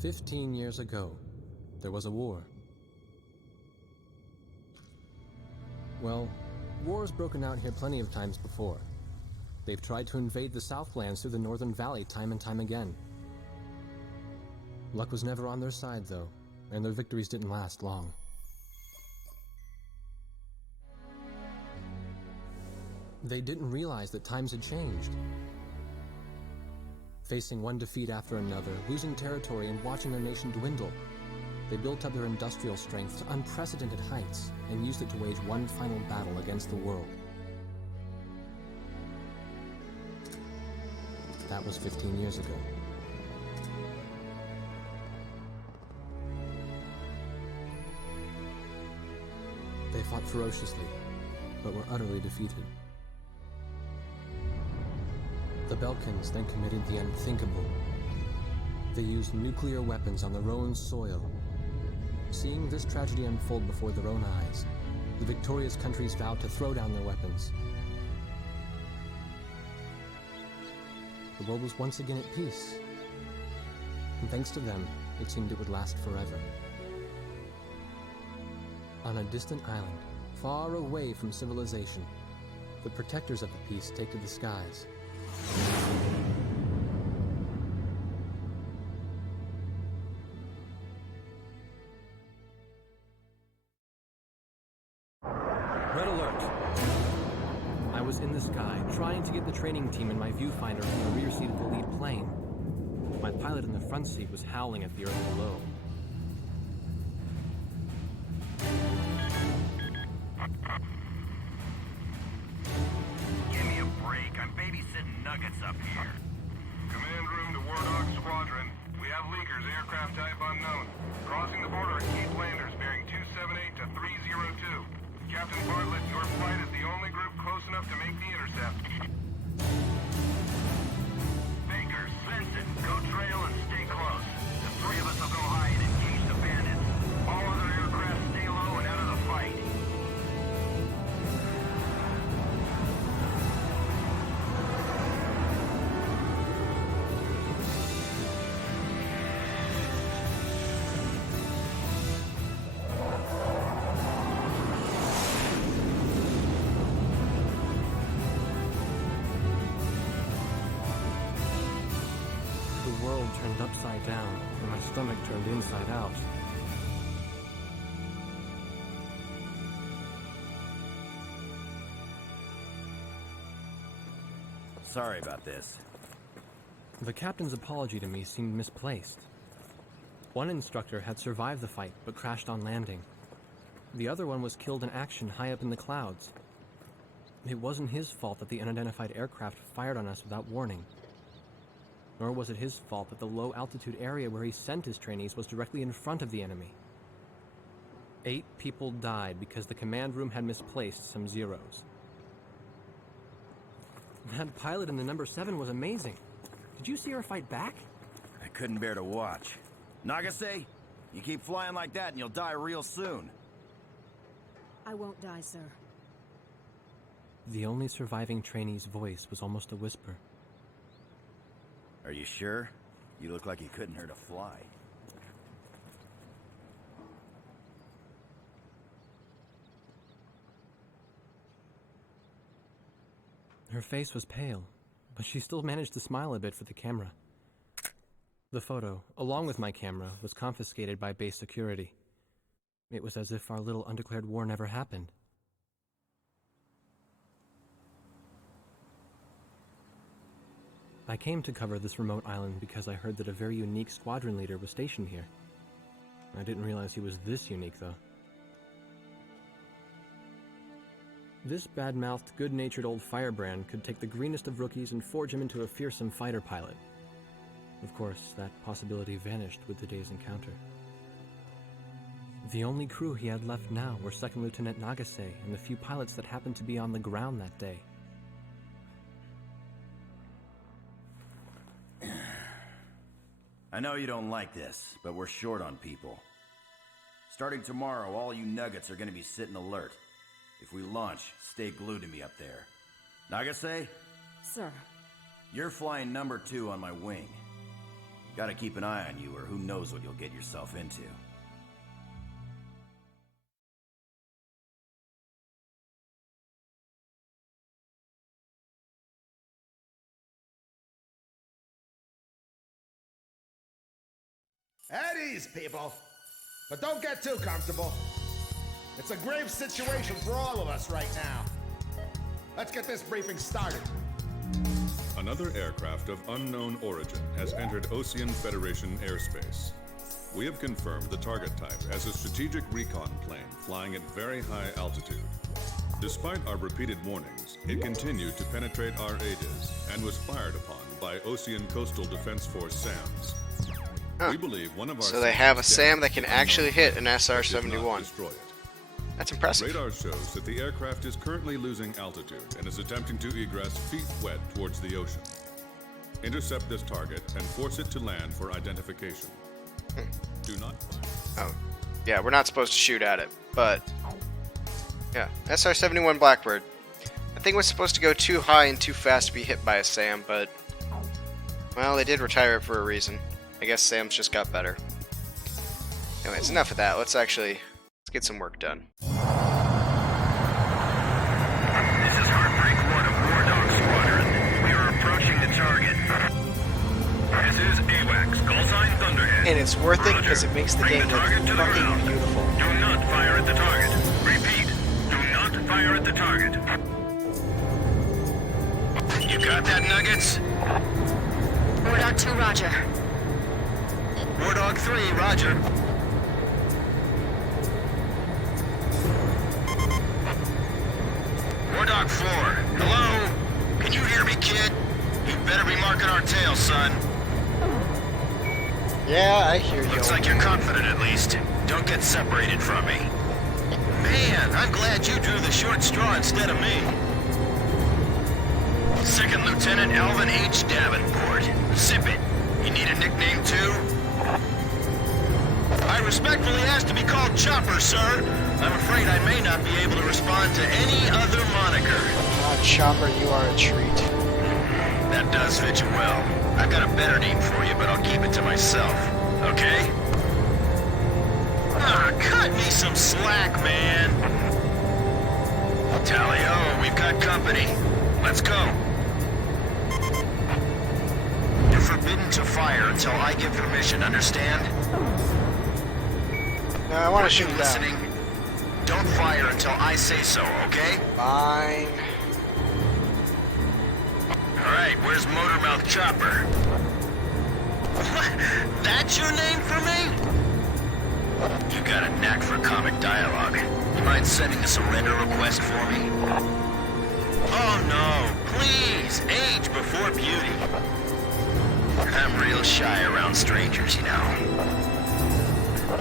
15 years ago, there was a war. Well, war's broken out here plenty of times before. They've tried to invade the Southlands through the Northern Valley time and time again. Luck was never on their side, though, and their victories didn't last long. They didn't realize that times had changed. Facing one defeat after another, losing territory and watching their nation dwindle, they built up their industrial strength to unprecedented heights and used it to wage one final battle against the world. That was 15 years ago. They fought ferociously, but were utterly defeated. The Belkans then committed the unthinkable. They used nuclear weapons on their own soil. Seeing this tragedy unfold before their own eyes, the victorious countries vowed to throw down their weapons. The world was once again at peace, and thanks to them, it seemed it would last forever. On a distant island, far away from civilization, the protectors of the peace take to the skies. Red alert! I was in the sky, trying to get the training team in my viewfinder from the rear seat of the lead plane. My pilot in the front seat was howling at the earth below. Give me a break. I'm babysitting Nuggets up here. Command room to War Dog Squadron. We have leakers, aircraft type unknown. Crossing the border at Cape Landers, bearing 278 to 302. Captain Bartlett, your flight is the only group close enough to make the intercept. Baker, Svensson, go trail and stay close. The three of us will go high and engage the bandits. All other aircraft stay low and out of the fight. The world turned upside down, and my stomach turned inside out. Sorry about this. The captain's apology to me seemed misplaced. One instructor had survived the fight, but crashed on landing. The other one was killed in action high up in the clouds. It wasn't his fault that the unidentified aircraft fired on us without warning. Nor was it his fault that the low-altitude area where he sent his trainees was directly in front of the enemy. 8 people died because the command room had misplaced some zeros. That pilot in the number 7 was amazing. Did you see her fight back? I couldn't bear to watch. Nagase, you keep flying like that and you'll die real soon. I won't die, sir. The only surviving trainee's voice was almost a whisper. Are you sure? You look like you couldn't hurt a fly. Her face was pale, but she still managed to smile a bit for the camera. The photo, along with my camera, was confiscated by base security. It was as if our little undeclared war never happened. I came to cover this remote island because I heard that a very unique squadron leader was stationed here. I didn't realize he was this unique, though. This bad-mouthed, good-natured old firebrand could take the greenest of rookies and forge him into a fearsome fighter pilot. Of course, that possibility vanished with the day's encounter. The only crew he had left now were Second Lieutenant Nagase and the few pilots that happened to be on the ground that day. I know you don't like this, but we're short on people. Starting tomorrow, all you Nuggets are gonna be sitting alert. If we launch, stay glued to me up there. Nagase? Sir. You're flying number 2 on my wing. Gotta keep an eye on you, or who knows what you'll get yourself into. At ease, people. But don't get too comfortable. It's a grave situation for all of us right now. Let's get this briefing started. Another aircraft of unknown origin has entered Ocean Federation airspace. We have confirmed the target type as a strategic recon plane flying at very high altitude. Despite our repeated warnings, it continued to penetrate our aegis and was fired upon by Ocean Coastal Defense Force SAMs. We believe one of our so they have a SAM that can actually hit an did SR-71. not destroy it. That's impressive. Radar shows that the aircraft is currently losing altitude and is attempting to egress feet wet towards the ocean. Intercept this target and force it to land for identification. Do not. Oh, yeah, we're not supposed to shoot at it, but yeah, SR-71 Blackbird. I think it was supposed to go too high and too fast to be hit by a SAM, but well, they did retire it for a reason. I guess SAMs just got better. Anyways, enough of that. Let's get some work done. This is Heartbreak 1 of War Dog Squadron. We are approaching the target. This is AWACS, call sign Thunderhead. And it's worth it because it makes the Bring game the look target to the fucking ground. beautiful. Do not fire at the target. Repeat, do not fire at the target. You got that, Nuggets? War Dog 2, roger. War Dog 3, roger. War Dog 4, hello? Can you hear me, kid? You better be marking our tail, son. Yeah, I hear you. Looks like you're confident, at least. Don't get separated from me. Man, I'm glad you drew the short straw instead of me. Second Lieutenant Alvin H. Davenport. Zip it. You need a nickname, too? I respectfully ask to be called Chopper, sir. I'm afraid I may not be able to respond to any other moniker. Oh, Chopper, you are a treat. That does fit you well. I've got a better name for you, but I'll keep it to myself. Okay? Ah, cut me some slack, man. Tally-ho, we've got company. Let's go. You're forbidden to fire until I give permission, understand? No, I want Are to you shoot down. listening? Don't fire until I say so, okay? Fine. Alright, where's Motormouth Chopper? That's your name for me? You got a knack for comic dialogue. You mind sending a surrender request for me? Oh no, please, age before beauty. I'm real shy around strangers, you know.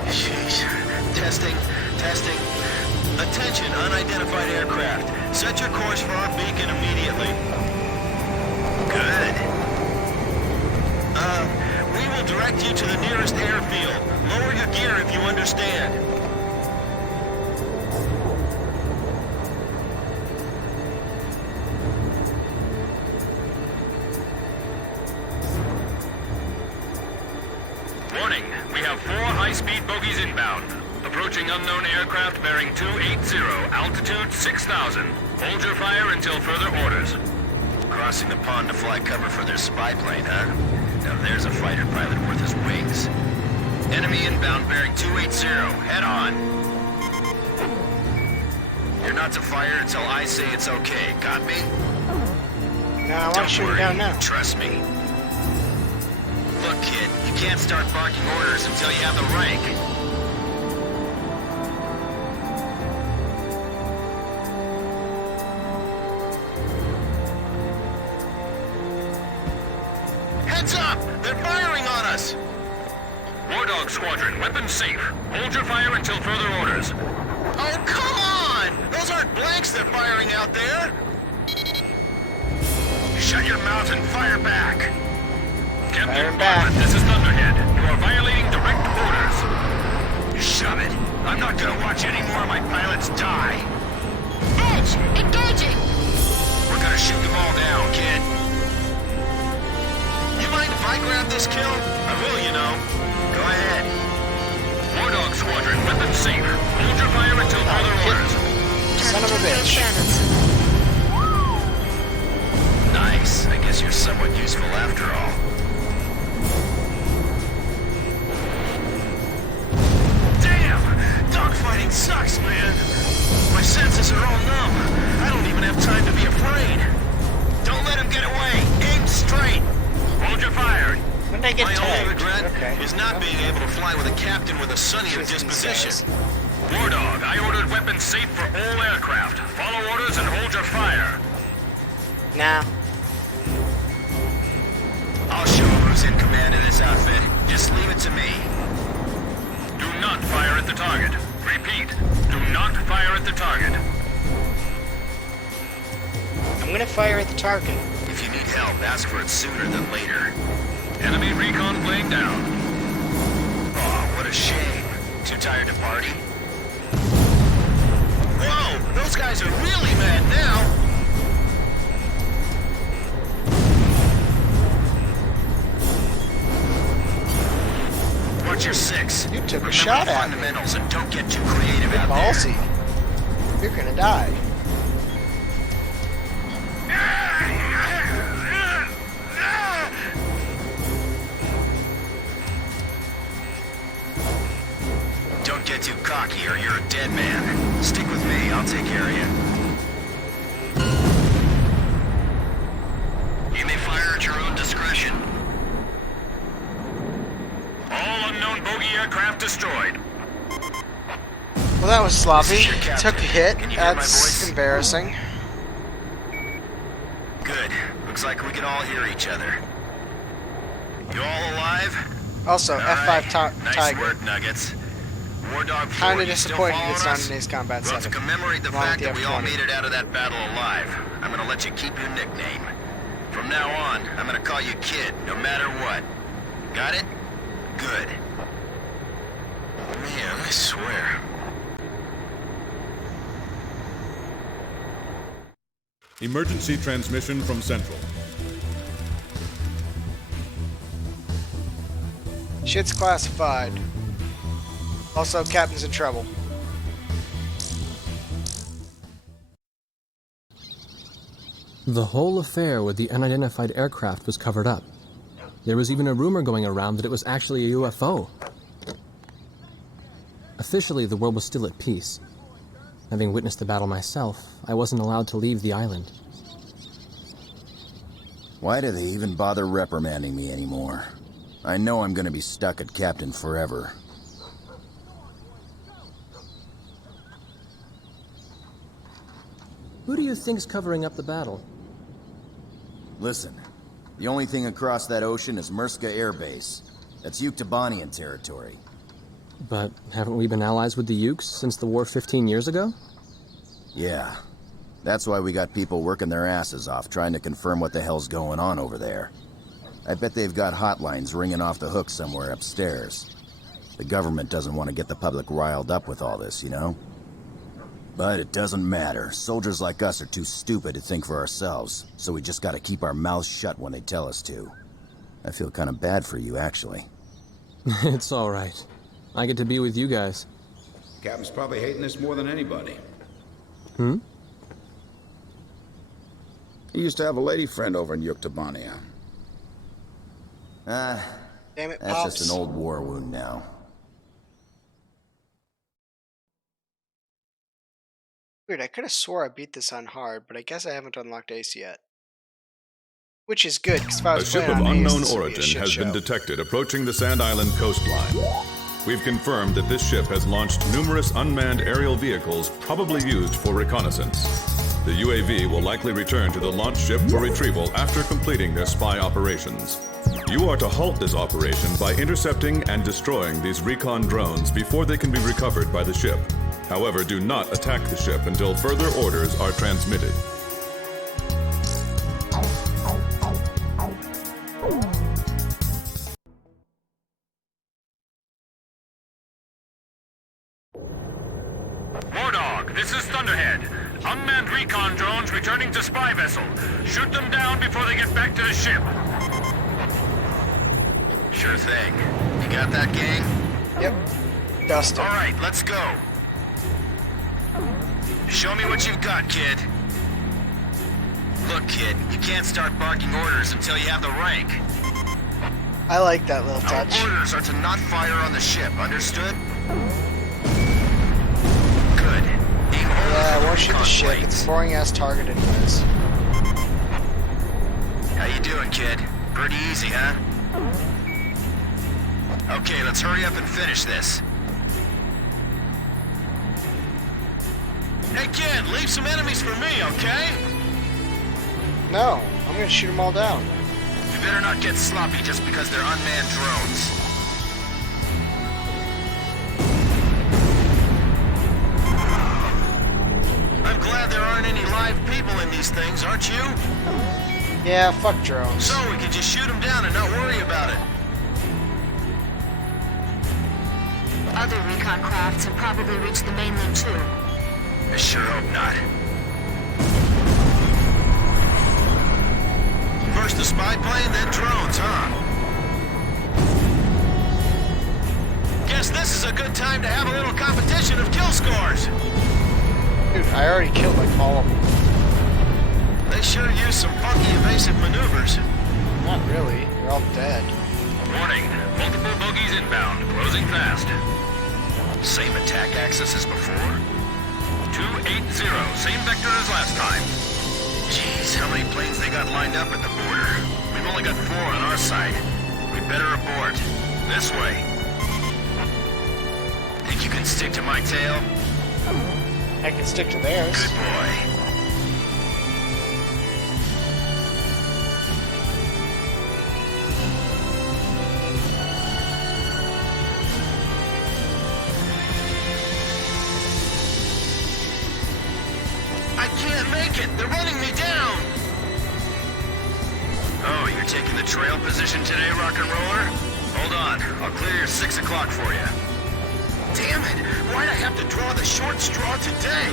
Jeez. Testing. Attention, unidentified aircraft. Set your course for our beacon immediately. Good. We will direct you to the nearest airfield. Lower your gear if you understand. Warning, we have 4 high-speed bogies inbound. Approaching unknown aircraft bearing 280, altitude 6,000. Hold your fire until further orders. Crossing the pond to fly cover for their spy plane, huh? Now there's a fighter pilot worth his wings. Enemy inbound bearing 280. Head on. You're not to fire until I say it's okay. Got me? No, I want to Don't shoot worry. down now. Trust me. Look, kid, you can't start barking orders until you have the rank. Heads up! They're firing on us! War Dog Squadron, weapons safe. Hold your fire until further orders. Oh, come on! Those aren't blanks they're firing out there! Shut your mouth and fire back! Captain Fire back. Bartlett, this is Thunderhead. You are violating direct orders. Shove it. I'm not gonna watch any more of my pilots die. Edge, engaging! We're gonna shoot them all down, kid. You mind if I I grab this kill, I will, you know. Go ahead. War Dog Squadron, weapons safe. Hold your fire until further orders. Son of a Turn to bitch. cannons. Nice. I guess you're somewhat useful after all. Damn! Dogfighting sucks, man. My senses are all numb. I don't even have time to be afraid. Don't let him get away. Aim straight. Hold your fire. When did I get My tagged? only regret Okay. is not being able to fly with a captain with a sunnier disposition. War Dog, I ordered weapons safe for all aircraft. Follow orders and hold your fire. Nah. I'll show him who's in command of this outfit. Just leave it to me. Do not fire at the target. Repeat, do not fire at the target. I'm gonna fire at the target. If you need help, ask for it sooner than later. Enemy recon plane down. Oh, what a shame. Too tired to party? Whoa! Those guys are really mad now! Watch your six. You took a Remember shot the at me. fundamentals and don't get too creative out there. Ballsy. You're gonna die. Don't get too cocky or you're a dead man. Stick with me, I'll take care of you. You may fire at your own discretion. All unknown bogey aircraft destroyed. Well, that was sloppy. This is your captain. Took a hit. Can you hear my That's voice? embarrassing. Good. Looks like we can all hear each other. You all alive? Also, All F5 right. Nice Tiger. work, Nuggets. War Dog 4, Kinda you still disappointed following it's not us? in Ace Combat Well, to 7. commemorate the Along fact with the that we all F20. made it out of that battle alive, I'm gonna let you keep your nickname. From now on, I'm gonna call you Kid, no matter what. Got it? Good. Man, I swear. Emergency transmission from Central. Shit's classified. Also, Captain's in trouble. The whole affair with the unidentified aircraft was covered up. There was even a rumor going around that it was actually a UFO. Officially, the world was still at peace. Having witnessed the battle myself, I wasn't allowed to leave the island. Why do they even bother reprimanding me anymore? I know I'm gonna be stuck at Captain forever. Who do you think's covering up the battle? Listen, the only thing across that ocean is Murska Air Base. That's Yuktobanian territory. But haven't we been allies with the Ukes since the war 15 years ago? Yeah. That's why we got people working their asses off trying to confirm what the hell's going on over there. I bet they've got hotlines ringing off the hook somewhere upstairs. The government doesn't want to get the public riled up with all this, you know? But it doesn't matter. Soldiers like us are too stupid to think for ourselves, so we just gotta keep our mouths shut when they tell us to. I feel kind of bad for you, actually. It's all right. I get to be with you guys. Captain's probably hating this more than anybody. Hmm? He used to have a lady friend over in Yuktobania. Ah, Damn it, that's Pops. just an old war wound now. Weird, I could have swore I beat this on hard, but I guess I haven't unlocked Ace yet. Which is good, because if I A was ship playing of on Ace, unknown this would be a origin shit has been show. detected approaching the Sand Island coastline. We've confirmed that this ship has launched numerous unmanned aerial vehicles probably used for reconnaissance. The UAV will likely return to the launch ship for retrieval after completing their spy operations. You are to halt this operation by intercepting and destroying these recon drones before they can be recovered by the ship. However, do not attack the ship until further orders are transmitted. War Dog, this is Thunderhead. Unmanned recon drones returning to spy vessel. Shoot them down before they get back to the ship. Sure thing. You got that, gang? Yep. Dusted. Alright, let's go. Show me what you've got, kid. Look, kid, you can't start barking orders until you have the rank. I like that little Our touch. orders are to not fire on the ship, understood? Good. Aim only Yeah, I for won't shoot the ship. plates. It's a boring ass target anyways. How you doing, kid? Pretty easy, huh? Okay, let's hurry up and finish this. Hey, kid, leave some enemies for me, okay? No, I'm gonna shoot them all down. You better not get sloppy just because they're unmanned drones. I'm glad there aren't any live people in these things, aren't you? Yeah, fuck drones. So we can just shoot them down and not worry about it. Other recon crafts have probably reached the mainland too. I sure hope not. First the spy plane, then drones, huh? Guess this is a good time to have a little competition of kill scores. Dude, I already killed like all of them. They sure use some funky evasive maneuvers. Not really. They're all dead. Warning, multiple bogies inbound, closing fast. Same attack axis as before? 280, same vector as last time. Jeez, how many planes they got lined up at the border? We've only got 4 on our side. We'd better abort. This way. Think you can stick to my tail? I can stick to theirs. Good boy. I can't make it! They're running me down! Oh, you're taking the trail position today, rock and roller? Hold on, I'll clear your 6 o'clock for you. Damn it! Why'd I have to draw the short straw today?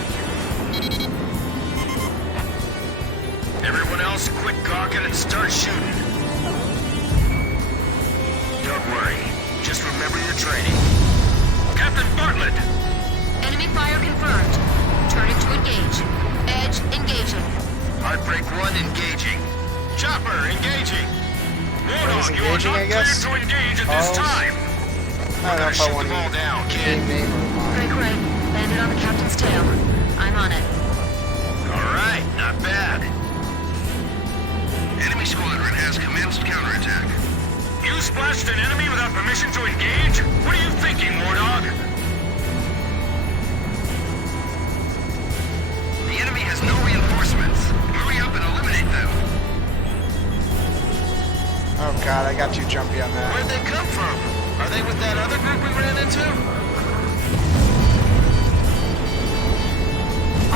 Everyone else, quit gawking and start shooting. Don't worry, just remember your training. Captain Bartlett! Enemy fire confirmed. Turning to engage. Edge engaging. Heartbreak 1 engaging. Chopper engaging. Is Warthog, you are engaging, not I guess? cleared to engage at this Oh. time. I don't know if I Shoot want them all to down, kid. game name or mine. Break right. Landed on the captain's tail. I'm on it. All right, not bad. Enemy squadron has commenced counterattack. You splashed an enemy without permission to engage? What are you thinking, Warthog? The enemy has no reinforcements. Hurry up and eliminate them. Oh god, I got too jumpy on that. Where'd they come from? Are they with that other group we ran into?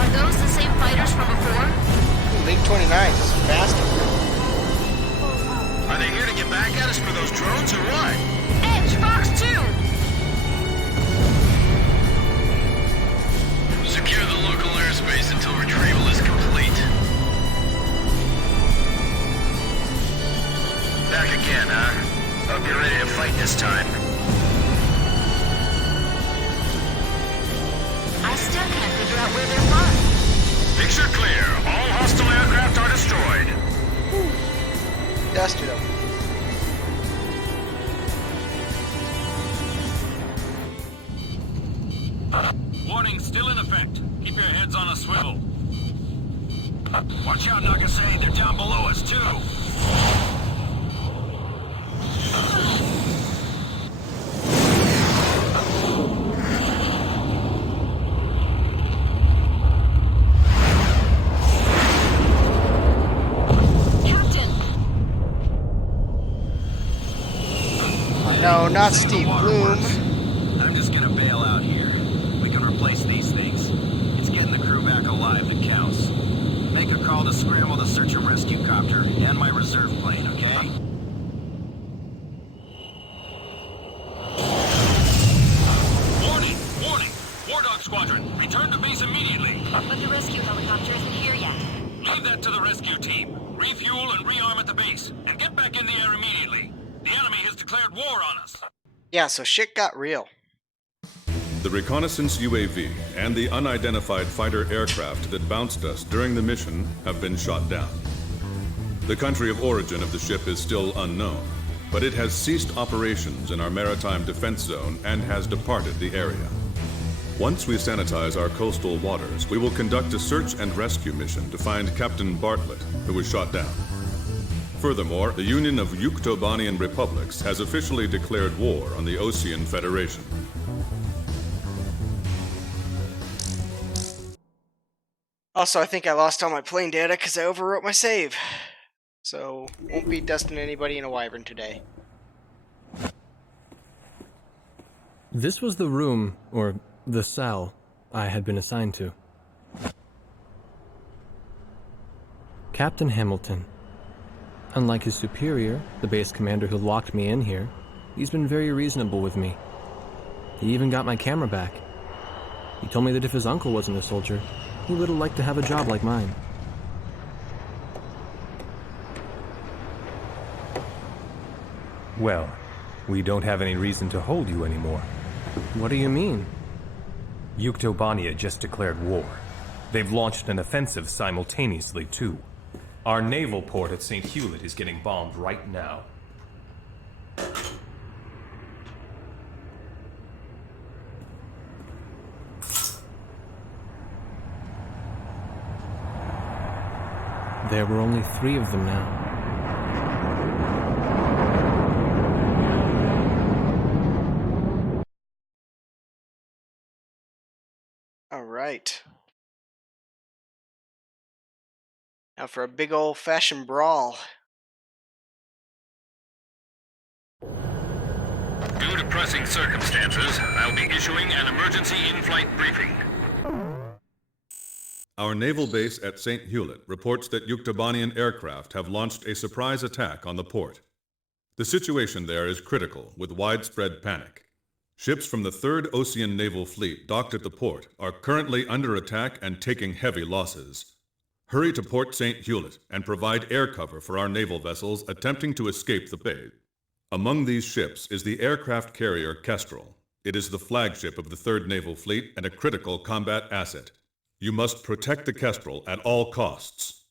Are those the same fighters from before? League 29 is faster. Are they here to get back at us for those drones or what? Edge, Fox 2! Secure the local airspace until retrieval is complete. Back again, huh? Hope you're ready to fight this time. I still can't figure out where they're from. Picture clear. All hostile aircraft are destroyed. Dusted them. Warning still in effect. Keep your heads on a swivel. Watch out, Nagasei. They're down below us, too. No, not Steve Bloom. I'm just gonna bail out here. We can replace these things. It's getting the crew back alive that counts. Make a call to scramble the search and rescue copter and my reserve plane, okay? Warning! Warning! Wardog Squadron, return to base immediately. But the rescue helicopter isn't here yet. Leave that to the rescue team. Refuel and rearm at the base, and get back in the air immediately. The The enemy has declared war on us. Yeah, so shit got real. The reconnaissance UAV and the unidentified fighter aircraft that bounced us during the mission have been shot down. The country of origin of the ship is still unknown, but it has ceased operations in our maritime defense zone and has departed the area. Once we sanitize our coastal waters, we will conduct a search and rescue mission to find Captain Bartlett, who was shot down. Furthermore, the Union of Yuktobanian Republics has officially declared war on the Osean Federation. Also, I think I lost all my plane data because I overwrote my save. So, won't be dusting anybody in a wyvern today. This was the room, or the cell, I had been assigned to. Captain Hamilton. Unlike his superior, the base commander who locked me in here, he's been very reasonable with me. He even got my camera back. He told me that if his uncle wasn't a soldier, he would have liked to have a job like mine. Well, we don't have any reason to hold you anymore. What do you mean? Yuktobania just declared war. They've launched an offensive simultaneously, too. Our naval port at St. Hewlett is getting bombed right now. There were only 3 of them now. All right. Now for a big old-fashioned brawl. Due to pressing circumstances, I'll be issuing an emergency in-flight briefing. Our naval base at St. Hewlett reports that Yuktobanian aircraft have launched a surprise attack on the port. The situation there is critical, with widespread panic. Ships from the 3rd Osean Naval Fleet docked at the port are currently under attack and taking heavy losses. Hurry to Port St. Hewlett and provide air cover for our naval vessels attempting to escape the bay. Among these ships is the aircraft carrier Kestrel. It is the flagship of the 3rd Naval Fleet and a critical combat asset. You must protect the Kestrel at all costs.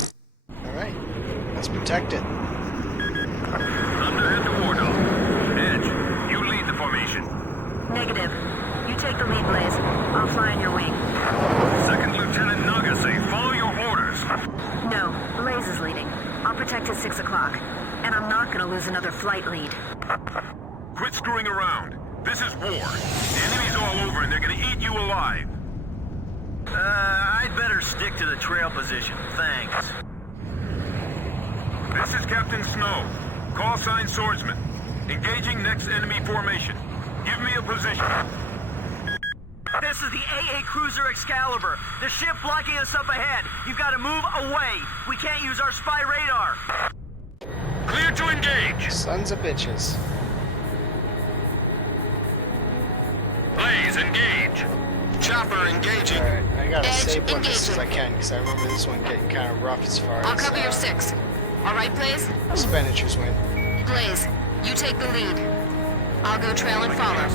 All right, let's protect it. Thunderhead to Wardog. Edge, you lead the formation. Negative. You take the lead, Blaze. I'll fly in your wing. 2nd Lieutenant Nagase, follow your orders. No, Blaze is leading. I'll protect at 6 o'clock. And I'm not gonna lose another flight lead. Quit screwing around. This is war. The enemy's all over and they're gonna eat you alive. I'd better stick to the trail position, thanks. This is Captain Snow. Call sign Swordsman. Engaging next enemy formation. Give me a position. This is the AA Cruiser Excalibur. The ship blocking us up ahead. You've got to move away. We can't use our spy radar. Clear to engage. Sons of bitches. Blaze, engage. Chopper engaging. Alright, I gotta Edge, save one just as I engaging. can, because I remember this one getting kind of rough as far I'll as cover your 6. All right, Blaze? expenditures went. Blaze, you take the lead. I'll go trail and follow.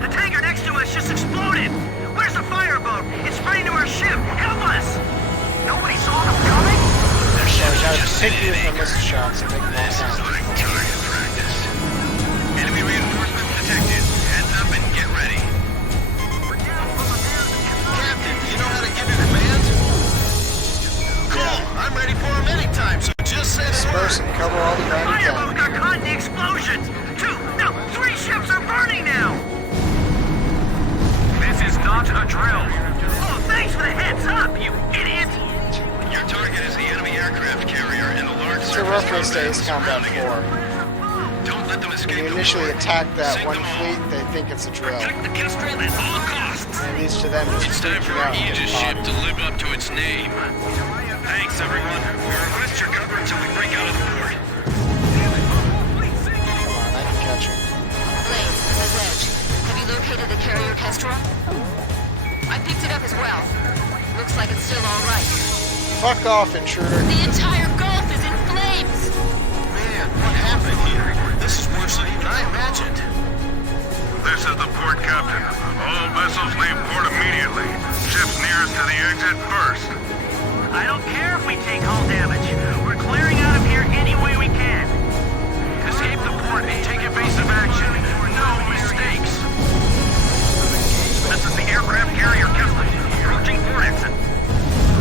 The tanker next to us just exploded. Where's the fireboat? It's spraying to our ship. Help us! Nobody saw them coming? So we gotta pick you from missile shots and make them all sound. Enemy reinforcements detected. Heads up and get ready. Captain, you know how to give your commands? Cool. I'm ready for them anytime, so just say the Disperse and cover all the ground you fireboat can. got caught in the explosions. 2, no, 3 ships are burning now. This is not a drill. Oh, thanks for the heads up, you idiot. Your target is the enemy aircraft carrier and a large It's a reference to Ace Combat 4. Don't let them When escape you the initially port. attack that Sink one them all. fleet, they think it's a drill. Protect the Kestrel at all costs. And it leads to them just It's time freaking for out our and Aegis getting ship popped. to live up to its name. Thanks, everyone. We request your cover until we break out of the port. Come on, I can catch him. Blaze, this is Edge. Have you located the carrier Kestrel? I picked it up as well. Looks like it's still all right. Fuck off, intruder. The entire Gulf imagined. This is the port captain. All vessels leave port immediately. Ships nearest to the exit first. I don't care if we take hull damage. We're clearing out of here any way we can. Escape the port and take evasive action. No mistakes. This is the aircraft carrier Kestrel, approaching port exit.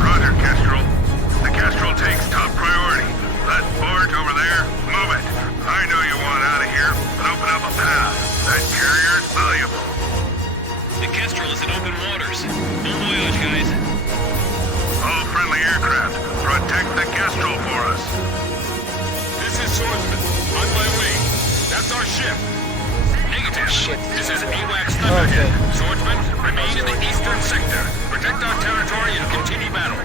Roger, Kestrel. The Kestrel takes top priority. That barge over there, move it. I know you want out of here, but open up a path. That carrier's valuable. The Kestrel is in open waters. Bon voyage, guys. All friendly aircraft, protect the Kestrel for us. This is Swordsman. On my way. That's our ship. Negative. This is AWACS Thunderhead. Swordsman, remain in the eastern sector. Protect our territory and continue battle.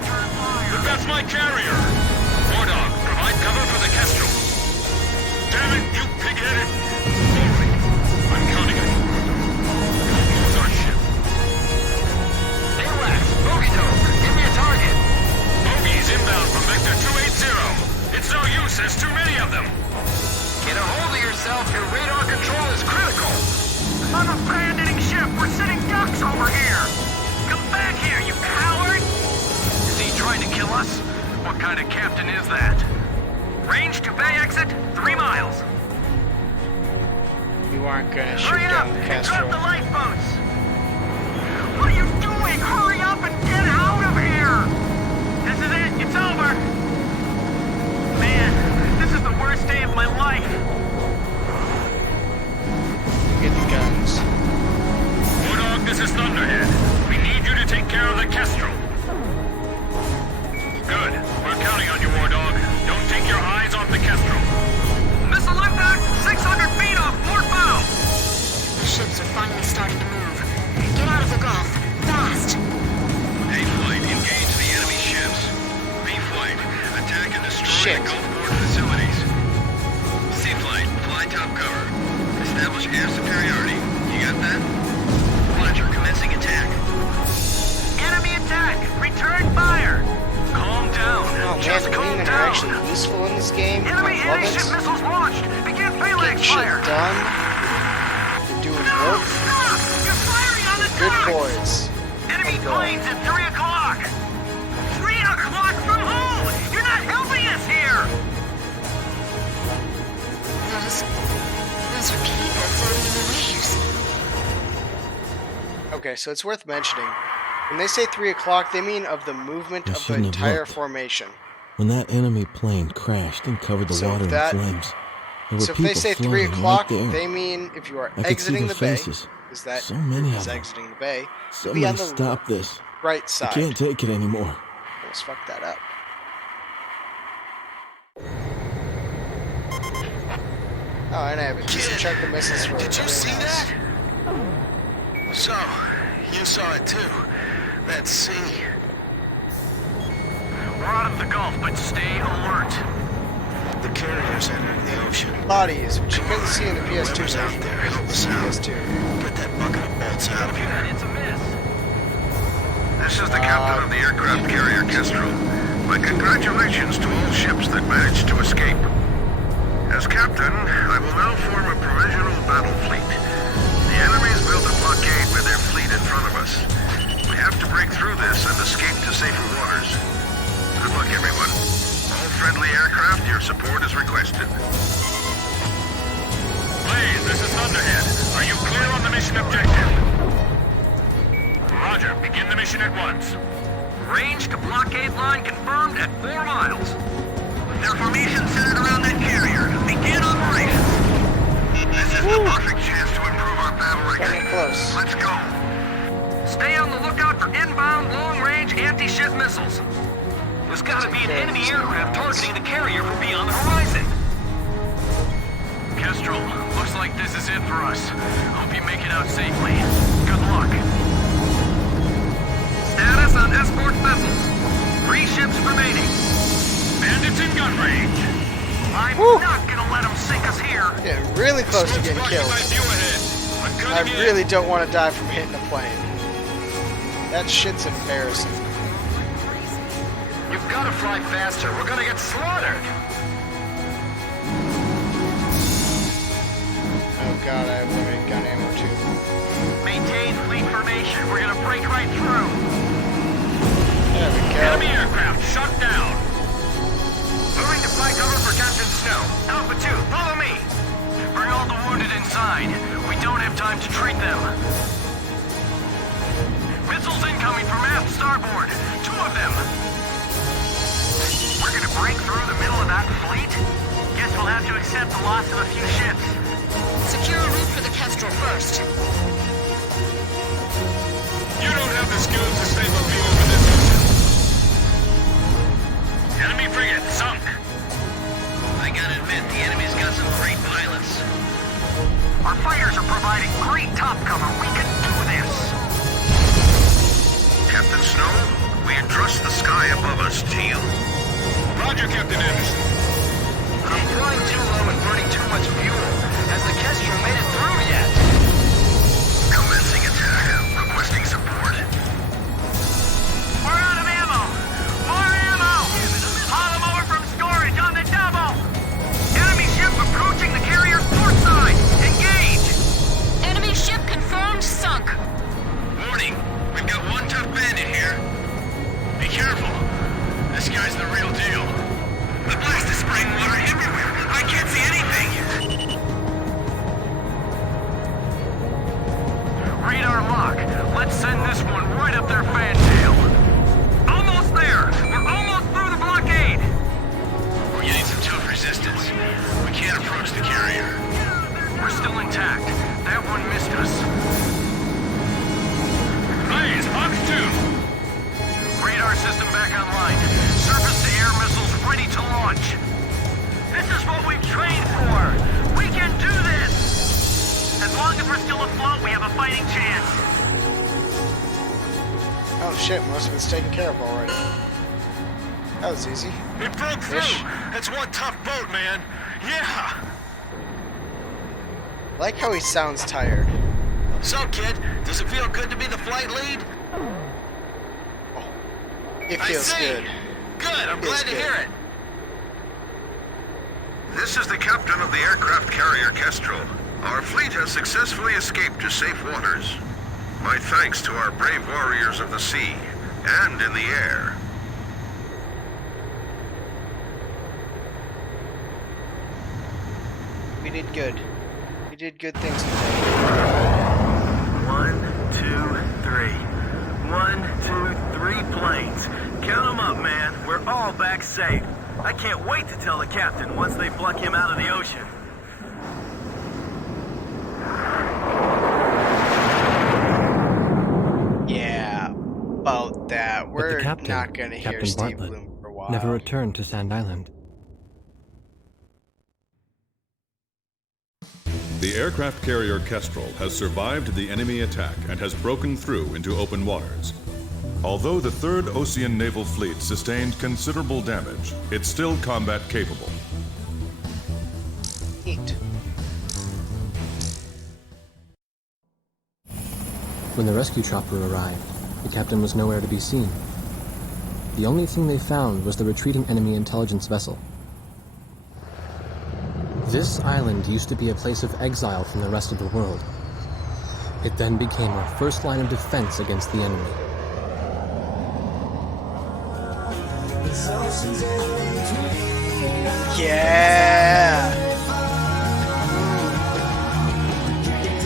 But that's my carrier. War Dog, provide cover for the Kestrel. Damn it, you pig-headed. All right. I'm counting on you. It's our ship. AWACS, Bogey Dog, give me a target. Bogey's inbound from Vector 280. It's no use, there's too many of them. Get a hold of yourself, your radar control is critical. I'm abandoning ship, we're sitting ducks over here. Come back here, you coward! Is he trying to kill us? What kind of captain is that? Range to bay exit, 3 miles. You aren't gonna shoot Hurry up down the and drop Kestrel. the lifeboats! What are you doing? Hurry up and get out of here! This is it, it's over! Man, this is the worst day of my life. Get the guns. War Dog, this is Thunderhead. We need you to take care of the Kestrel. Good. We're counting on you, War Dog. Don't take your eyes off the Kestrel. Missile impact 600 feet off port bow. The ships are finally starting to move. Get out of the Gulf. Fast. A-Flight, engage the enemy ships. B-Flight, attack and destroy the Gulfport facilities. C-Flight, fly top cover. Establish air superiority. You got that? Roger, commencing attack. Enemy attack! Return fire! Calm down. Oh man, Just the calm women are down. actually useful in this game. Enemy I love anti-ship it. missiles launched! Begin Getting phalanx shit fire! done. You're doing No! work. Stop! You're firing on the Good docks! boys. Enemy Go. planes at 3 o'clock! 3 o'clock from who? You're not helping us here! Those are people floating in the waves. Okay, so it's worth mentioning. When they say 3 o'clock, they mean of the movement I of the shouldn't have entire looked. formation. When that enemy plane crashed and covered the So water that- in flames, there were So if people they say 3 floating o'clock, right there. they mean if you are I could see exiting their the bay, faces. is that So many is of them. exiting the bay, you'll be Somebody on the stop this. right I side. can't take it anymore. Let's fuck that up. Oh, and I have a decent chunk of missiles for Did you everyone see else. that? So, you saw it too. That sea. We're out of the Gulf, but stay alert. The carriers entered the ocean. Bodies, which you couldn't see in the PS2 Whoever's out version. there, help us out. PS2. Get that bucket of bolts out of here. It's a miss. This is the captain of the aircraft carrier Kestrel. My congratulations to all ships that managed to escape. As captain, I will now form a provisional battle fleet. The enemy's built a blockade with their fleet in front of us. We have to break through this and escape to safer waters. Good luck, everyone. All friendly aircraft, your support is requested. Blaze, this is Thunderhead. Are you clear on the mission objective? Roger, begin the mission at once. Range to blockade line confirmed at 4 miles. Their formation centered around that carrier. Begin operations. This is the perfect chance to improve our battle record. Getting close. Let's go. Stay on the lookout for inbound long-range anti-ship missiles. There's gotta be an enemy aircraft targeting the carrier from beyond the horizon. Kestrel, looks like this is it for us. Hope you make it out safely. Good luck. Status on escort vessels. 3 ships remaining. Bandits in gun range. I'm not gonna let them sink us here. Getting really close to getting killed. I really don't want to die from hitting a plane. That shit's embarrassing. You've got to fly faster. We're gonna get slaughtered. god, I have limited gun ammo too. Maintain fleet formation. We're gonna break right through. There we go. Enemy aircraft shut down. Moving to fly cover for Captain Snow. Alpha 2, follow me. Bring all the wounded inside. We don't have time to treat them. Missiles incoming from aft starboard. 2 of them. We're gonna break through the middle of that fleet? Guess we'll have to accept the loss of a few ships. Secure a route for the Kestrel first. You don't have the skills to save a view over this ocean. Enemy frigate sunk. I gotta admit, the enemy's got some great pilots. Our fighters are providing great top cover. We can do this. Captain Snow, we entrust the sky above us to you. Roger, Captain Anderson. I'm flying too low and burning too much fuel. Has the Kestrel made it through yet? Commencing attack. Requesting support. We're out of ammo! More ammo! Haul them over from storage on the double! Enemy ship approaching the carrier's port side! Engage! Enemy ship confirmed sunk. Warning, we've got one tough bandit here. Be careful. This guy's the real deal. The blast is spraying water everywhere. I can't see anything. Radar lock. Let's send this one right up their fantail. Almost there! We're almost through the blockade! We're getting some tough resistance. We can't approach the carrier. We're still intact. That one missed us. Blaze, Hawk 2. Radar system back online. Surface-to-air missiles ready to launch. This is what we've trained for. We can do this! As long as we're still afloat, we have a fighting chance. Oh shit, most of it's taken care of already. That was easy. It broke through. That's one tough boat, man. Yeah. Like how he sounds tired. So, kid, does it feel good to be the flight lead? It feels good. Good, I'm glad to hear it. This is the captain of the aircraft carrier Kestrel. Our fleet has successfully escaped to safe waters. My thanks to our brave warriors of the sea and in the air. We did good. We did good things today. 1, 2, 3. 1, 2, 3 planes. Count them up, man. We're all back safe. I can't wait to tell the captain once they pluck him out of the ocean. Yeah, about that. We're But the captain, not going to hear Captain Steve Bartlett, Bloom for a while. never returned to Sand Island. The aircraft carrier Kestrel has survived the enemy attack and has broken through into open waters. Although the 3rd Ocean Naval Fleet sustained considerable damage, it's still combat capable. Neat. When the rescue chopper arrived, the captain was nowhere to be seen. The only thing they found was the retreating enemy intelligence vessel. This island used to be a place of exile from the rest of the world. It then became our first line of defense against the enemy. Yeah!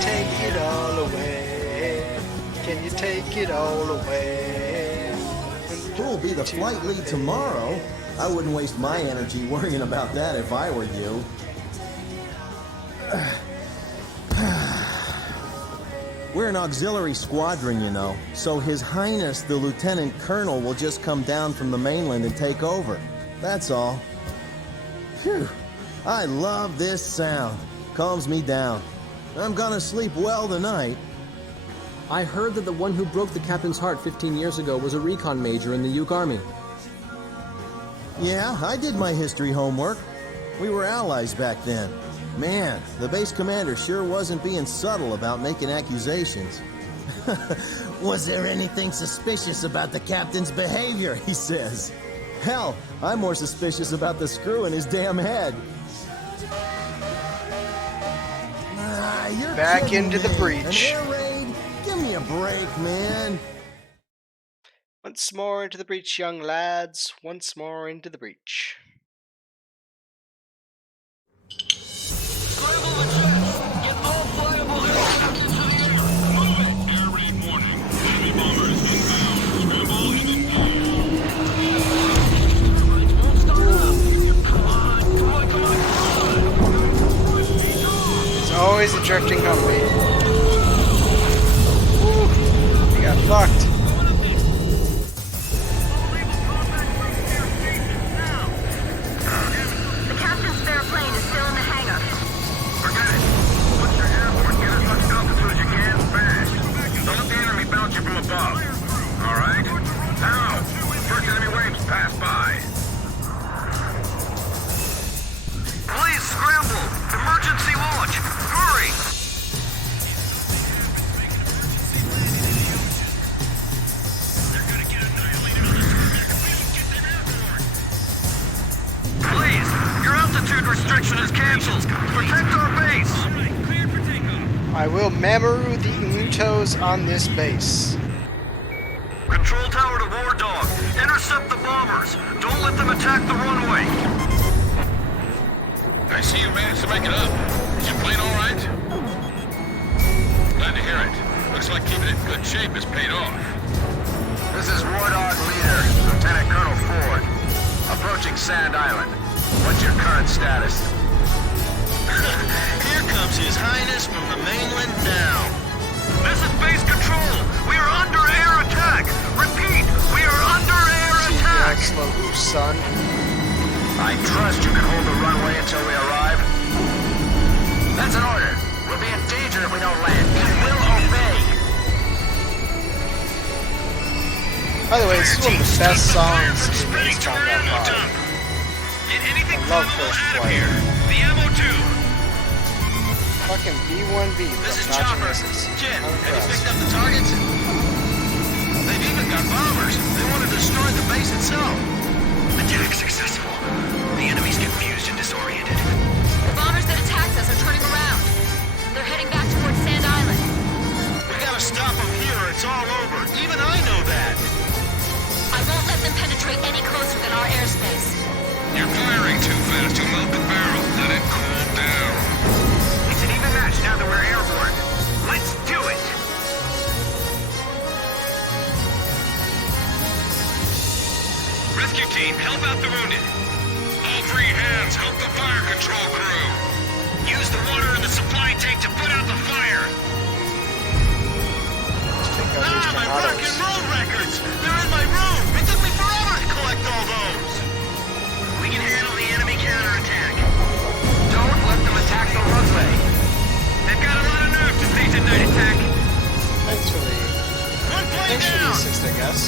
Take it all away. Can you take it all away? Who'll be the flight lead tomorrow? I wouldn't waste my energy worrying about that if I were you. We're an auxiliary squadron, you know, so His Highness the Lieutenant Colonel will just come down from the mainland and take over. That's all. Phew. I love this sound. Calms me down. I'm gonna sleep well tonight. I heard that the one who broke the captain's heart 15 years ago was a recon major in the Uke Army. Yeah, I did my history homework. We were allies back then. Man, the base commander sure wasn't being subtle about making accusations. Was there anything suspicious about the captain's behavior, he says. Hell, I'm more suspicious about the screw in his damn head. you're back kidding into the me. breach. An air raid? Give me a break, man. Once more into the breach, young lads. Once more into the breach. It's always a drifting Humvee. Woo, we got fucked. The captain's spare plane is still in the hangar. Forget it. Once you're airborne, get as much altitude as you can fast. Don't let the enemy bounce you from above. All right? Now, first enemy waves pass by. Please scramble. Emergency launch. Hurry. Please, your altitude restriction is canceled. Protect our base. I will Mamoru the Umutos on this base. Control tower to War Dog. Intercept the bombers. Don't let them attack the runway. I see you managed to make it up. Is your plane all right? Glad to hear it. Looks like keeping it in good shape has paid off. This is War Dog leader, Lieutenant Colonel Ford. Approaching Sand Island. What's your current status? Here comes His Highness from the mainland now. This is base control. We are under air attack. Repeat, we are under air attack. Slow move, son. I trust you can hold the runway until we arrive. That's an order. We'll be in danger if we don't land. We will obey. By the way, this is one of the best songs in Ace Combat 5. Get anything I love First Flight. The ammo too. Fucking B1B, This is but not Chopper. misses. Jen, I'm have you impressed. picked up the targets? They've even got bombers. They want to destroy the base itself. Attack successful. The enemy's confused and disoriented. The bombers that attacked us are turning around. They're heading back towards Sand Island. We gotta stop them here or it's all over. Even I know that. I won't let them penetrate any closer than our airspace. You're firing too fast to melt the barrel. Let it cool down. It's an even match now that we're airborne. Let's do it! Rescue team, help out the wounded. All three hands, help the fire control crew. Use the water in the supply tank to put out the fire. My rock and roll records! They're in my room! It took me forever to collect all those! We can handle the enemy counterattack. Don't let them attack the runway. They've got a lot of nerve to face a night attack. Thanks for the... Thanks for the assist, I guess.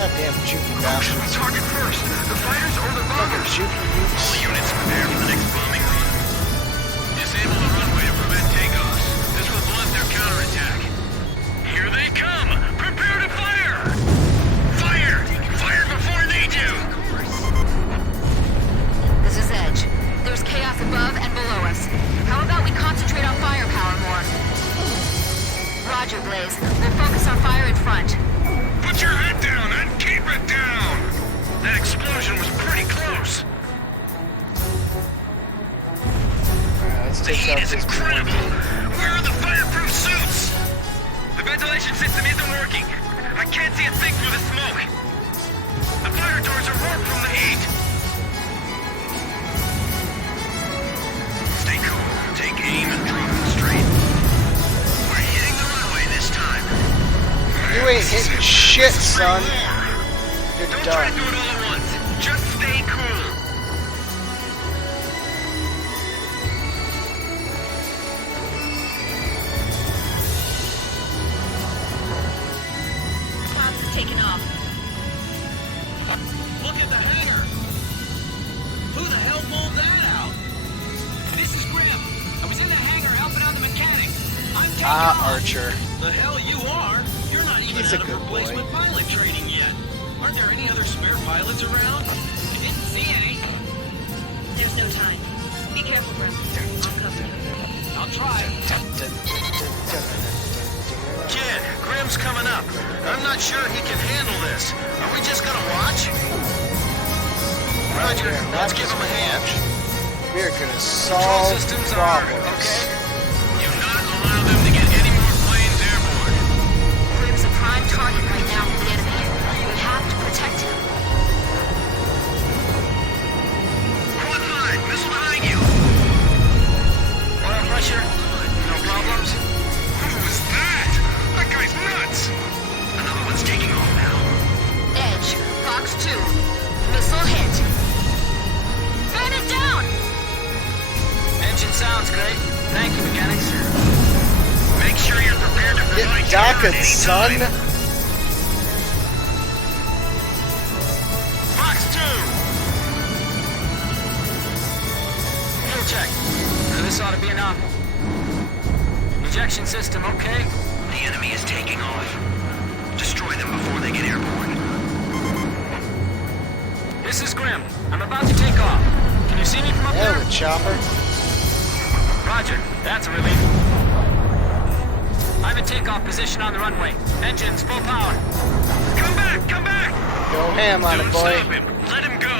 Goddamn juky bastards. Target first. The fighters or the bombers? Juky nukes. All units prepare for the next bombing run. Disable the runway to prevent takeoffs. This will blunt their counterattack. Here they come! Prepare to fire! Fire! Fire before they do! This is Edge. There's chaos above and below us. How about we concentrate on firepower more? Roger, Blaze. We'll focus our fire in front. Put your head down and keep it down! That explosion was pretty close. Alright, let's The take heat out is this incredible! B1B. Where are the fireproof suits? The ventilation system isn't working. I can't see a thing through the smoke. The fire doors are warped from the heat. Stay cool. Take aim and drop it straight. We're hitting the runway this time. You ain't hitting shit, son. You're Don't try done. to do it all at once. Just stay cool. Clouds is taking off. Look at the hangar! Who the hell pulled that out? This is Grim. I was in the hangar helping out the mechanic. I'm taking off. Archer. The hell you are? You're not even He's a out of good boy. replacement pilot training yet. Aren't there any other spare pilots around? I didn't see any. There's no time. Be careful, Grim. I'll cover you. Roger. Let's give him a hand. We're gonna Control solve systems are problems. okay. Do not allow them to get any more planes airborne. Grim's a prime target right now for the enemy. We have to protect him. Quad 5, missile behind you. Oil pressure? No problems? Who was that? That guy's nuts. Another one's taking off now. Edge, Fox 2. Missile hit. Burn it down! Engine sounds great. Thank you, mechanics. Make sure you're prepared to Get provide terror at docked, any son. time. Fox 2! Fuel check. This ought to be enough. Ejection system okay? The enemy is taking off. Destroy them before they get airborne. This is Grim. I'm about to take off. Can you see me from up Yeah, there? the chopper. Roger. That's a relief. I'm in takeoff position on the runway. Engines full power. Come back! Come back! Go ham on Don't it, boy. stop him. Let him go.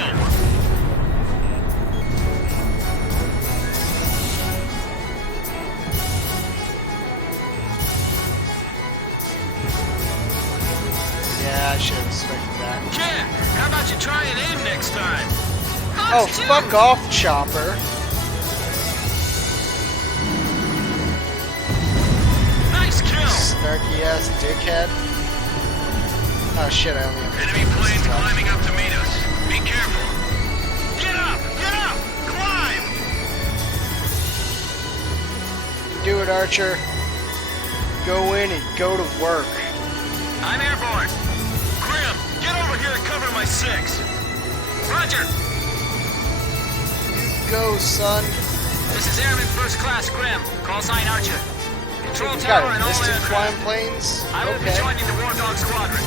Yeah, I should have expected that. Ken, how about you try and aim next time? Oh, fuck off, chopper. Nice kill. Snarky ass dickhead. Oh shit, I only have Enemy planes climbing up to meet us. Be careful. Get up! Get up! Climb! Do it, Archer. Go in and go to work. I'm airborne. Grim, get over here and cover my 6. Roger. Go, son. This is Airman First Class Grim. Call sign Archer. Control You tower got and all enlisted aircraft. flying planes? I will be Okay. joining the War Dog Squadron.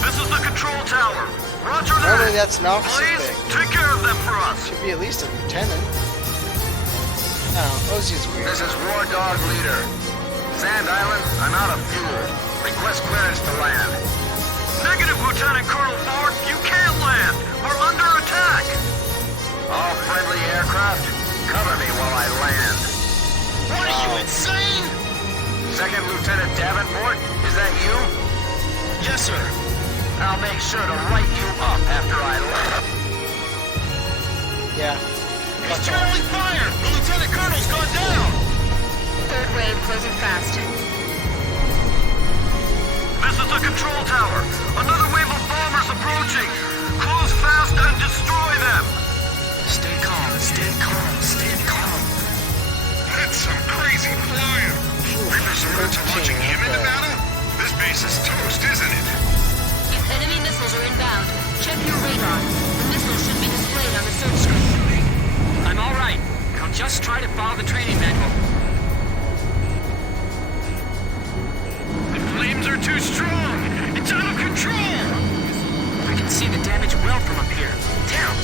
This is the control tower. Roger Normally that. that's an officer Please, thing. take care of them for us. Should be at least a lieutenant. I don't know, Ozzy's weird. This is War Dog Leader. Sand Island, I'm out of fuel. Request clearance to land. Negative, Lieutenant Colonel Ford. You can't land. We're under attack. All friendly aircraft, cover me while I land. What are you, insane? Second Lieutenant Davenport, is that you? Yes, sir. I'll make sure to write you up after I land. Yeah. He's Charlie Fire! The Lieutenant Colonel's gone down! Third wave closing fast. This is the control tower. Another wave of bombers approaching. Close fast and destroy them. Stay calm, stay calm, stay calm. That's some crazy flying. Reapers are to launching him into battle? This base is toast, isn't it? If enemy missiles are inbound, check your radar. The missiles should be displayed on the search screen. I'm all right. I'll just try to follow the training manual. The flames are too strong. It's out of control. I can see the damage well from up here. Damn.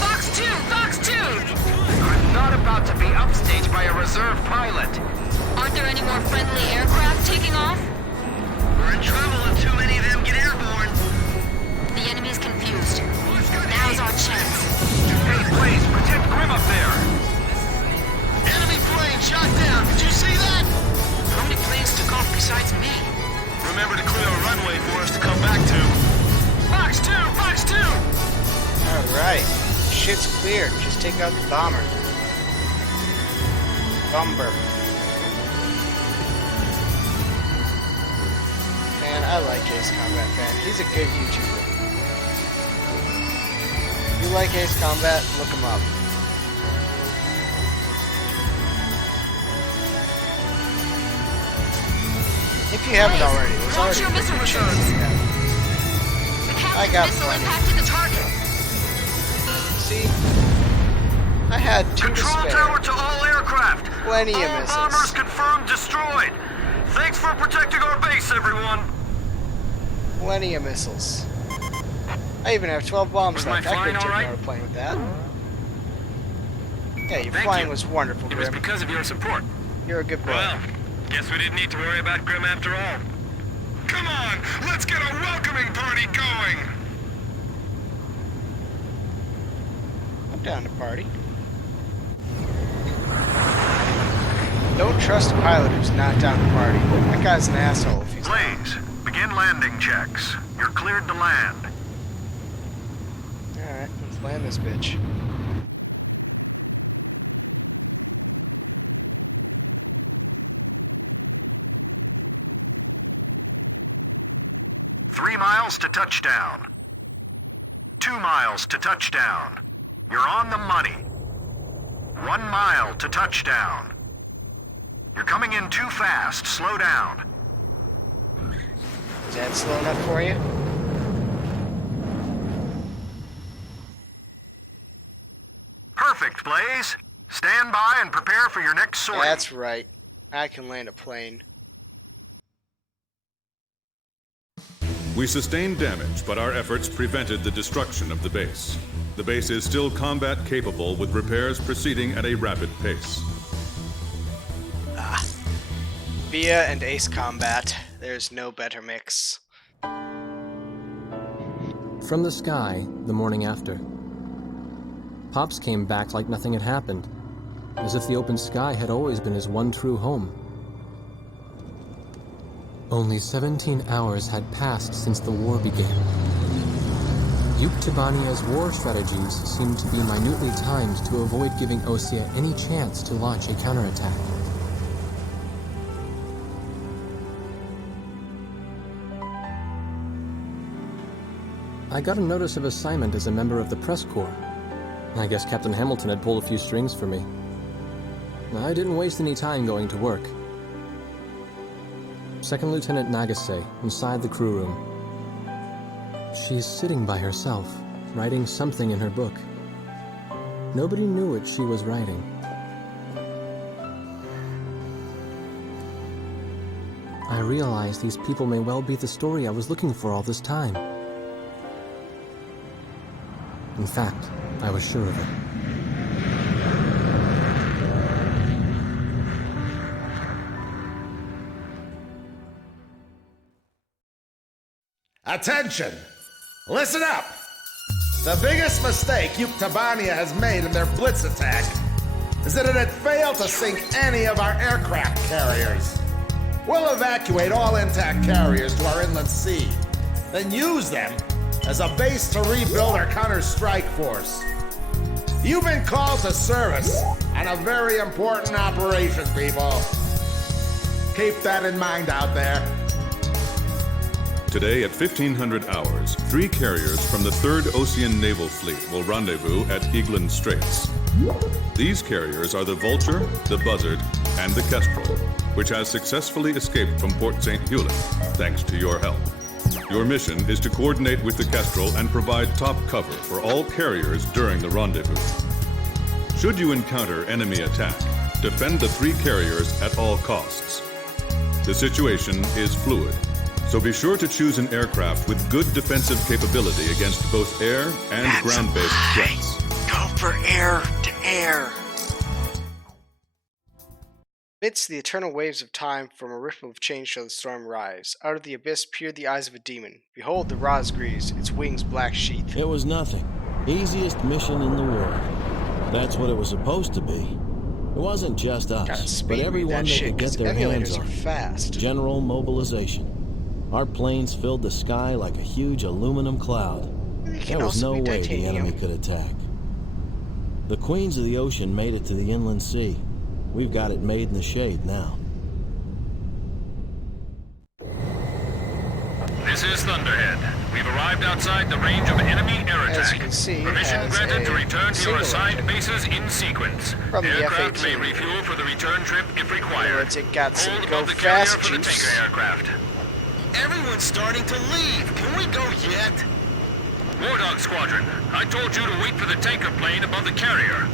Fox 2! Fox 2! I'm not about to be upstaged by a reserve pilot. Aren't there any more friendly aircraft taking off? We're in trouble if too many of them get airborne. The enemy's confused. Now's our chance. Hey, please, protect Grim up there. Enemy plane shot down! Did you see that? How many planes took off besides me? Remember to clear a runway for us to come back to. Fox 2! Fox 2! Alright. Shit's clear. Just take out the bomber. Bumper. Man, I like Ace Combat Fan. He's a good YouTuber. If you like Ace Combat, look him up. If you haven't already, there's Launch already your a missile good chance reserves. you have. The I captain's got missile plenty. impacted the target. See? I had 2 to Control spare. tower to all aircraft. Plenty of all missiles. bombers confirmed destroyed. Thanks for protecting our base, everyone. Plenty of missiles. I even have 12 bombs Was my left. I flying could have taken alright? out a plane with that. Yeah, your Thank flying you. was wonderful, It was Grim. because of your support. You're a good boy. Well, guess we didn't need to worry about Grim after all. Come on, let's get a welcoming party going. down to party. Don't trust a pilot who's not down to party. That guy's an asshole if he's Blaze, begin landing checks. You're cleared to land. Alright, let's land this bitch. Three miles to touchdown. 2 miles to touchdown. You're on the money. 1 mile to touchdown. You're coming in too fast. Slow down. Is that slow enough for you? Perfect, Blaze. Stand by and prepare for your next sortie. That's right. I can land a plane. We sustained damage, but our efforts prevented the destruction of the base. The base is still combat capable, with repairs proceeding at a rapid pace. Via and Ace Combat. There's no better mix. From the sky, the morning after, Pops came back like nothing had happened, as if the open sky had always been his one true home. Only 17 hours had passed since the war began. Yuktibania's war strategies seemed to be minutely timed to avoid giving Osea any chance to launch a counterattack. I got a notice of assignment as a member of the press corps. I guess Captain Hamilton had pulled a few strings for me. I didn't waste any time going to work. Second Lieutenant Nagase, inside the crew room. She's sitting by herself, writing something in her book. Nobody knew what she was writing. I realized these people may well be the story I was looking for all this time. In fact, I was sure of it. Attention! Listen up! The biggest mistake Yuktibania has made in their blitz attack is that it had failed to sink any of our aircraft carriers. We'll evacuate all intact carriers to our inland sea, then use them as a base to rebuild our counter-strike force. You've been called to service on a very important operation, people. Keep that in mind out there. Today at 1500 hours, 3 carriers from the 3rd Ocean Naval Fleet will rendezvous at Eglin Straits. These carriers are the Vulture, the Buzzard, and the Kestrel, which has successfully escaped from Port St. Hewlett, thanks to your help. Your mission is to coordinate with the Kestrel and provide top cover for all carriers during the rendezvous. Should you encounter enemy attack, defend the 3 carriers at all costs. The situation is fluid, so be sure to choose an aircraft with good defensive capability against both air and ground-based threats. Go for air to air. Amidst the eternal waves of time, from a ripple of change shall the storm rise. Out of the abyss peered the eyes of a demon. Behold the Rosgrees, its wings black sheath. It was nothing. Easiest mission in the world. That's what it was supposed to be. It wasn't just us, but everyone that could get their hands on it. Fast. General mobilization. Our planes filled the sky like a huge aluminum cloud. There was no way the enemy could attack. The Queens of the Ocean made it to the inland sea. We've got it made in the shade now. This is Thunderhead. We've arrived outside the range of enemy air attack. As you can see, permission granted to return to your assigned bases in sequence. Aircraft may refuel for the return trip if required. It got some Hold go above the carrier fast for the juice. tanker aircraft. Everyone's starting to leave. Can we go yet? War Dog Squadron, I told you to wait for the tanker plane above the carrier.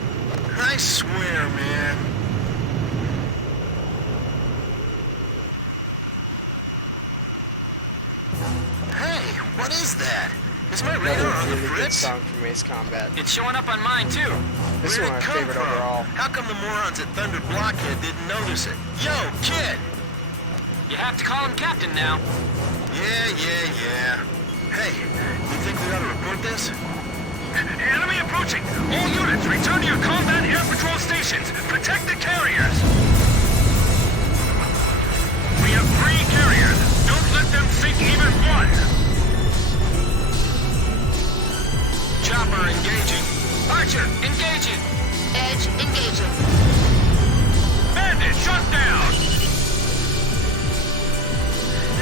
I swear, man. Hey, what is that? Is my radar on the Really good fritz? song from Ace Combat. It's showing up on mine, too. This is Where'd one it of my come favorite from? overall. How come the morons at Thunder Blockhead didn't notice it? Yo, kid! You have to call him Captain now. Yeah. Hey, you think we ought to report this? Enemy approaching! All units, Return to your combat air patrol stations. Protect the carriers. We have 3 carriers. Don't let them sink even one. Chopper engaging. Archer engaging. Edge engaging. Bandit shut down.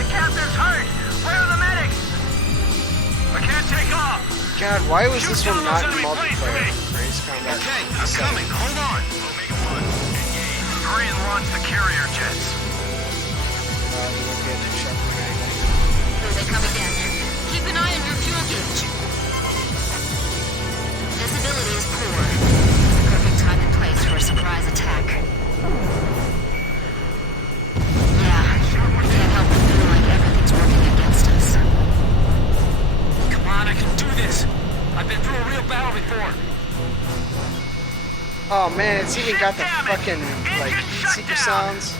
The captain's hurt. Where are the medics? I can't take off. God, why was this Shoot one down not those in enemy planes for multiplayer? me. Race combat. Okay, I'm coming. Hold on. Omega 1, engage. Hurry and launch the carrier jets. We won't get to sharpen angle. Here they come again. Keep an eye on your fuel gauge. Visibility is poor. Perfect time and place for a surprise attack. Yeah, can't help but feel like everything's working against us. Come on, I can do this. I've been through a real battle before. Oh man, it's even got the fucking like heat seeker sounds.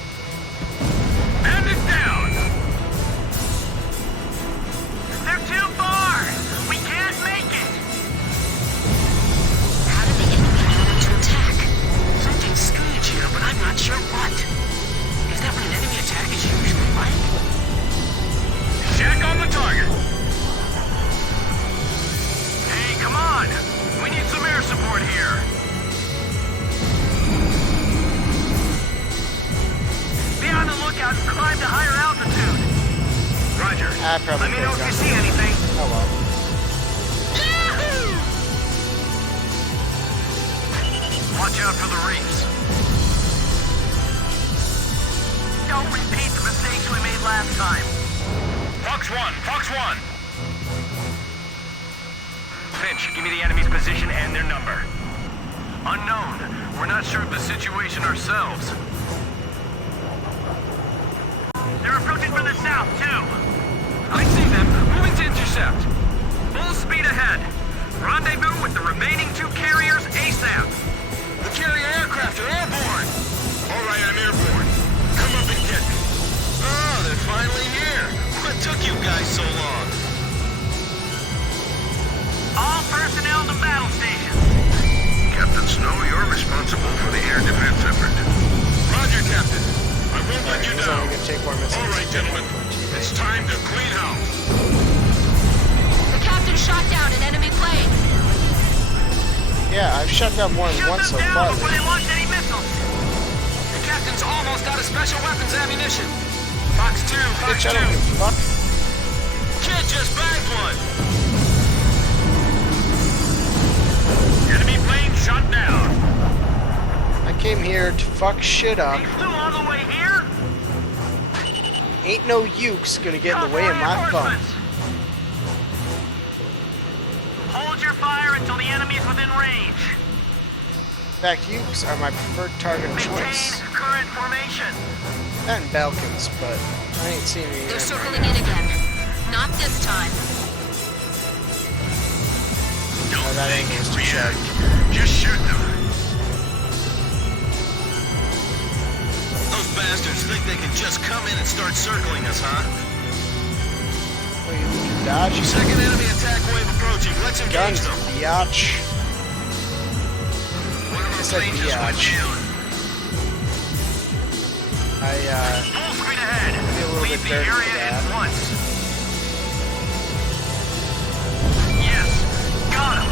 Bandit down. They're too far. We can't make it. How did the enemy know when to attack? Something's strange here, but I'm not sure what. Is that what an enemy attack is usually like? Jack on the target. Hey, come on. We need some air support here. Be on the lookout and climb to higher altitude. Roger. Probably Let me know if could've you done see that. anything. Oh well. Watch out for the reefs. Don't repeat the mistakes we made last time. Fox 1, Fox 1. Finch, give me the enemy's position and their number. Unknown. We're not sure of the situation ourselves. They're approaching from the south, too. I see them. Moving to intercept. Full speed ahead. Rendezvous with the remaining 2 carriers ASAP. The carrier aircraft are airborne. All right, I'm airborne. Come up and get me. Oh, they're finally here. What took you guys so long? All personnel to battle station. Captain Snow, you're responsible for the air defense effort. Roger, Captain. I won't let you He's down. only gonna take 1 missile. All right, gentlemen. It's time to clean house. The captain shot down an enemy plane. Yeah, I've shut down more than Shoot once so them far. down before they launch any missiles. The captain's almost out of special weapons ammunition. Fox 2, Fox Bitch, I 2. don't give a fuck. Kid just bagged one. Enemy plane shot down. I came here to fuck shit up. They flew all the way here? Ain't no ukes gonna get in the way of my fun. Hold your fire until the enemy's within range. In fact, ukes are my preferred target Maintain choice. current formation. And Balkans, but I ain't seen any of They're them right circling now. in again. Not this time. Oh, that angle is too sharp. Just shoot them. Those bastards think they can just come in and start circling us, huh? Oh, you think you're dodging? Second enemy attack wave approaching. Let's engage Guns, them. biatch. One of I our said planes just went biatch. down. Full speed ahead. feel a little Leave bit the dirty for area that. at once. Yes, got him.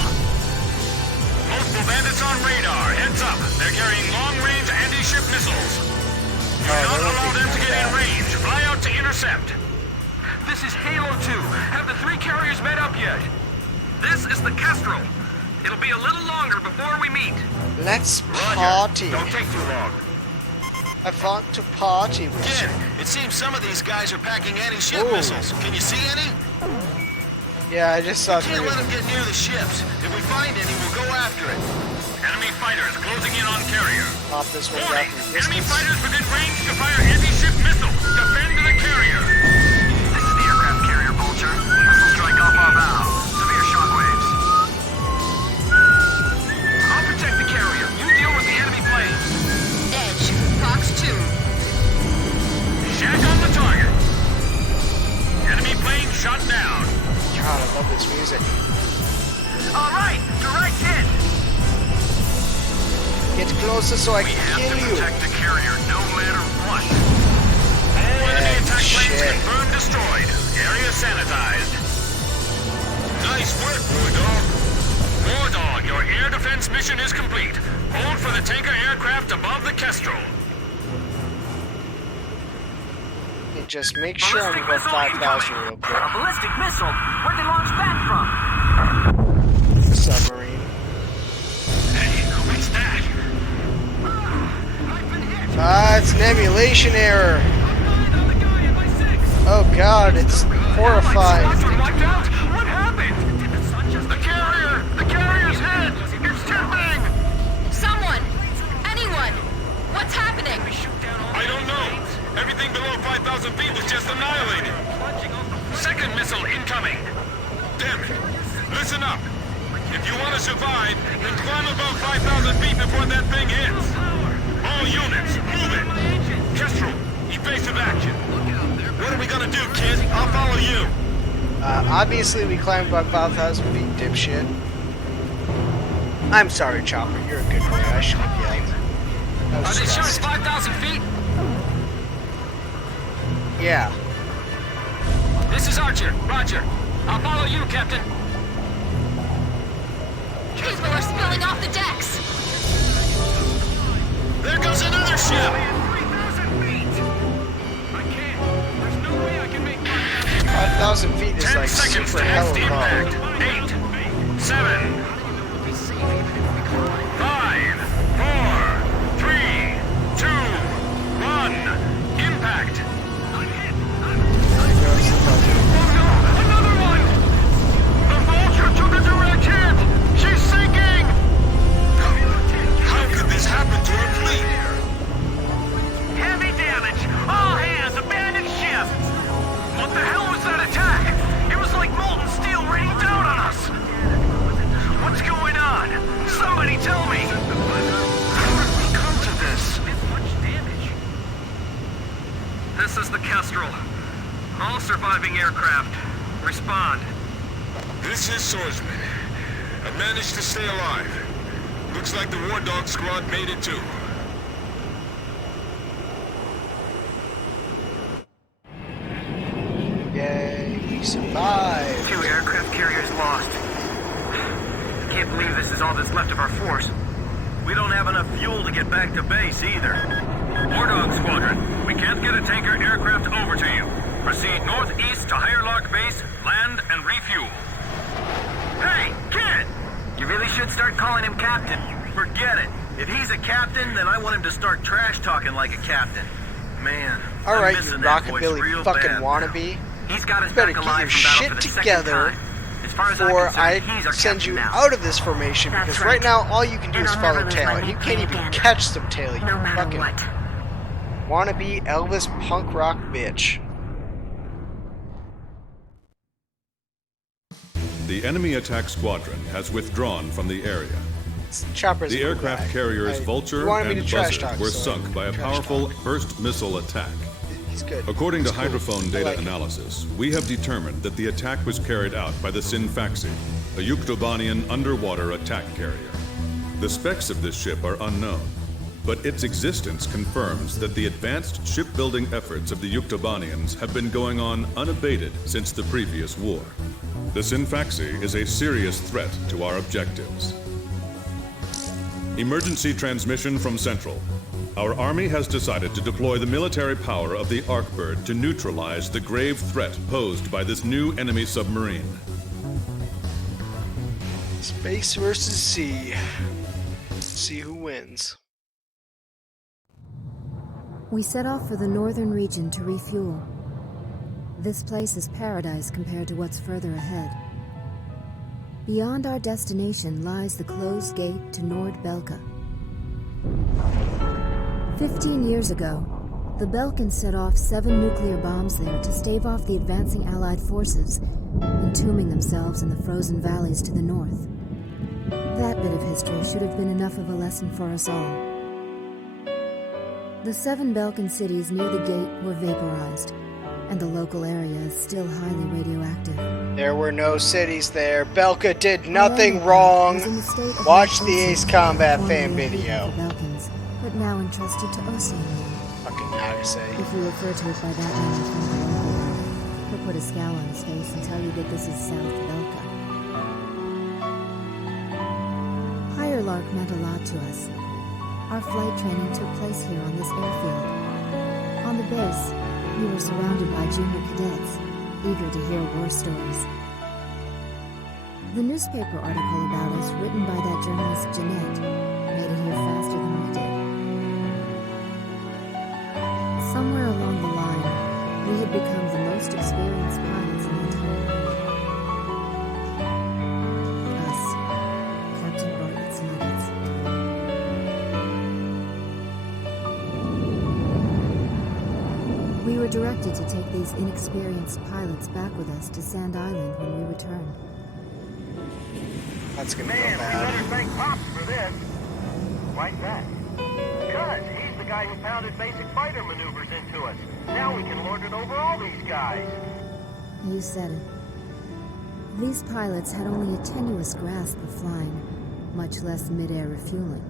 Multiple bandits on radar. Heads up. They're carrying long-range anti-ship missiles. Do Oh, not they won't allow be them to get in bad. range. Fly out to intercept. This is Halo 2. Have the 3 carriers met up yet? This is the Kestrel. It'll be a little longer before we meet. Let's Roger. party. Don't take too long. I want to party with Kid, you. it seems some of these guys are packing anti-ship Ooh. missiles. Can you see any? Yeah, I just saw 3 Can't of let them. them get near the ships. If we find any, we'll go after it. Enemy fighters closing in on carrier. Pop this one Warning. down from Enemy distance. fighters within range to fire anti-ship missiles. Defend the carrier. This is the aircraft carrier, Vulture. Missile strike off our bow. Severe shockwaves. I'll protect the carrier. You deal with the enemy planes. Edge. Fox 2. Shack on the target. Enemy plane shot down. God, I love this music. All right, direct hit. closer so I We can have kill to you. protect the carrier no matter what. All enemy attack planes confirmed destroyed. Area sanitized. Nice work, War Dog. War Dog, your air defense mission is complete. Hold for the tanker aircraft above the Kestrel. Okay, just make sure I'm above 5,000 real quick. A ballistic missile? Where'd they launch that from? Submarine. Hey, what's that? It's an emulation error. Oh god, it's horrifying. What happened? The carrier's hit. It's tipping. Someone! Anyone! What's happening? I don't know. Everything below 5,000 feet was just annihilated. Second missile incoming. Damn it. Listen up. If you want to survive, then climb above 5,000 feet before that thing hits. All units, move it. Kestrel, evasive action. What are we gonna do, kid? I'll follow you. Obviously we climbed about 5,000 feet, dipshit. I'm sorry, Chopper. You're a good boy. I should have yelled. Are they sure it's 5,000 feet? Yeah. This is Archer. Roger. I'll follow you, Captain. People are spilling off the decks! There goes another ship. 5,000 feet is 10 like seconds super to hella next low. impact. 8, 7, 5, 4, 3, 2, 1. Impact. Another one! The Vulture took a direct hit! She's sinking! How could this happen to her fleet? Heavy damage! All hands, abandon ship! What the hell was that attack? It was like molten steel raining down on us! What's going on? Somebody tell me! How did we come to this? Much damage. This is the Kestrel. All surviving aircraft. Respond. This is Swordsman. I managed to stay alive. Looks like the War Dog squad made it too. Yay, we survived. 2 aircraft carriers lost. Can't believe this is all that's left of our force. We don't have enough fuel to get back to base either. War Dog Squadron, we can't get a tanker aircraft over to you. Proceed northeast to Higher Lock Base, land and refuel. Hey, kid! You really should start calling him Captain. Forget it. If he's a captain, then I want him to start trash talking like a captain. Man, Alright, I'm you missing that voice rockabilly real fucking bad. wannabe. He's got us Better back get alive your from battle shit for the together second time. As far as I'm before concerned, I he's our send captain you now. out of this formation, That's because right. right now all you can do And is I'll follow never lose tail, my and you neck can't even again. catch some tail, you No matter fucking what. wannabe Elvis punk rock bitch. The enemy attack squadron has withdrawn from the area. Chopper's The a cool aircraft guy. carriers You Vulture wanted me and to trash Buzzard talk, were so sunk by a trash powerful talk. first missile attack. He's good. According to He's cool. hydrophone I data like it. analysis, we have determined that the attack was carried out by the Sinfaxi, a Yuktobanian underwater attack carrier. The specs of this ship are unknown, but its existence confirms that the advanced shipbuilding efforts of the Yuktobanians have been going on unabated since the previous war. The Sinfaxi is a serious threat to our objectives. Emergency transmission from Central. Our army has decided to deploy the military power of the Arkbird to neutralize the grave threat posed by this new enemy submarine. Space versus sea. See who wins. We set off for the northern region to refuel. This place is paradise compared to what's further ahead. Beyond our destination lies the closed gate to Nord-Belka. 15 years ago, the Belkans set off 7 nuclear bombs there to stave off the advancing Allied forces, entombing themselves in the frozen valleys to the north. That bit of history should have been enough of a lesson for us all. The 7 Belkan cities near the gate were vaporized, and the local area is still highly radioactive. There were no cities there. Belka did nothing wrong. Watch the Ace Combat fan video. Belkans, but now entrusted to Ocean. Fucking Nagasei. If you refer to it by that name from below, he'll put a scowl on his face and tell you that this is South Belka. Higher Lark meant a lot to us. Our flight training took place here on this airfield. On the base, we were surrounded by junior cadets, eager to hear war stories. The newspaper article about us, written by that journalist Jeanette, made it here faster than we did. Somewhere along the line, we had become the most experienced pilots in the entire world. Us, Captain Bartlett's Nuggets. We were directed to take these inexperienced pilots back with us to Sand Island when we returned. That's gonna go Man, bad. we better thank Pops for this. Why's that? Because he's the guy who pounded basic fighter maneuvers into us. Now we can lord it over all these guys. You said it. These pilots had only a tenuous grasp of flying, much less mid-air refueling,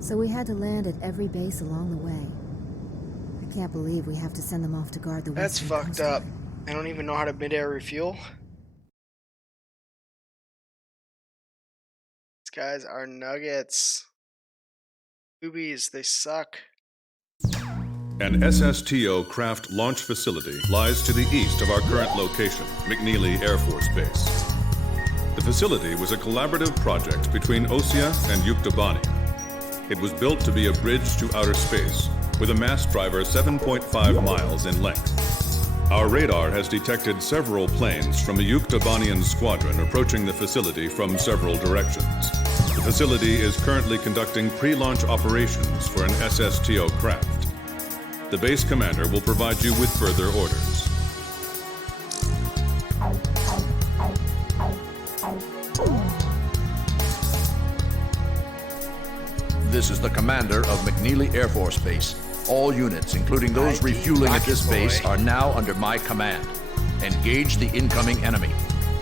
so we had to land at every base along the way. I can't believe we have to send them off to guard the That's western fucked coastline. up. I don't even know how to mid-air refuel. These guys are nuggets. Boobies, they suck. An SSTO craft launch facility lies to the east of our current location, McNeely Air Force Base. The facility was a collaborative project between OSIA and Yuktobania. It was built to be a bridge to outer space, with a mass driver 7.5 miles in length. Our radar has detected several planes from a Yuktobanian squadron approaching the facility from several directions. The facility is currently conducting pre-launch operations for an SSTO craft. The base commander will provide you with further orders. This is the commander of McNeely Air Force Base. All units, including those refueling at this base, are now under my command. Engage the incoming enemy.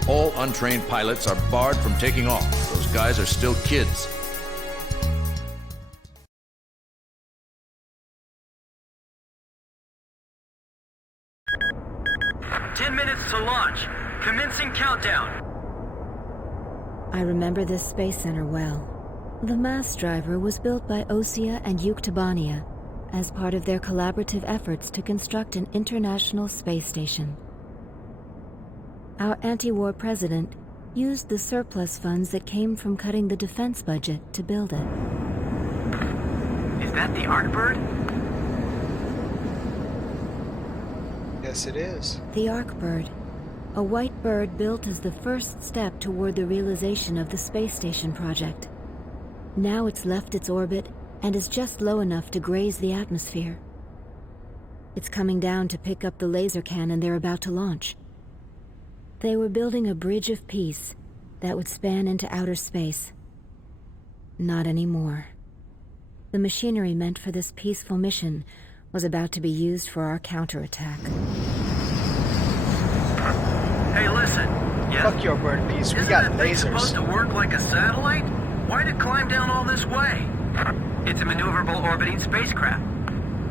All untrained pilots are barred from taking off. Those guys are still kids. To launch. Commencing countdown. I remember this space center well. The mass driver was built by OSIA and Yuktobania as part of their collaborative efforts to construct an international space station. Our anti-war president used the surplus funds that came from cutting the defense budget to build it. Is that the Arkbird? Yes, it is. The Arkbird, a white bird built as the first step toward the realization of the space station project. Now it's left its orbit and is just low enough to graze the atmosphere. It's coming down to pick up the laser cannon they're about to launch. They were building a bridge of peace that would span into outer space. Not anymore. The machinery meant for this peaceful mission was about to be used for our counterattack. Hey, listen. Yes? Fuck your bird piece. We Isn't got that thing lasers. supposed to work like a satellite? Why'd it climb down all this way? It's a maneuverable orbiting spacecraft.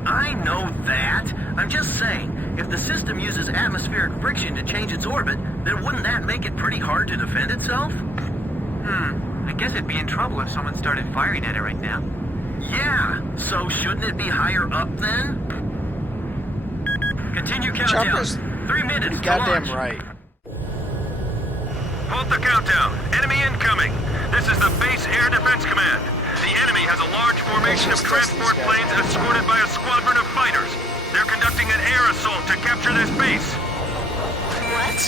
I know that. I'm just saying, if the system uses atmospheric friction to change its orbit, then wouldn't that make it pretty hard to defend itself? I guess it'd be in trouble if someone started firing at it right now. Yeah, so shouldn't it be higher up then? Continue countdown. Chopper's 3 minutes to goddamn launch. right. Halt the countdown. Enemy incoming. This is the Base Air Defense Command. The enemy has a large formation of transport planes escorted by a squadron of fighters. They're conducting an air assault to capture this base. What?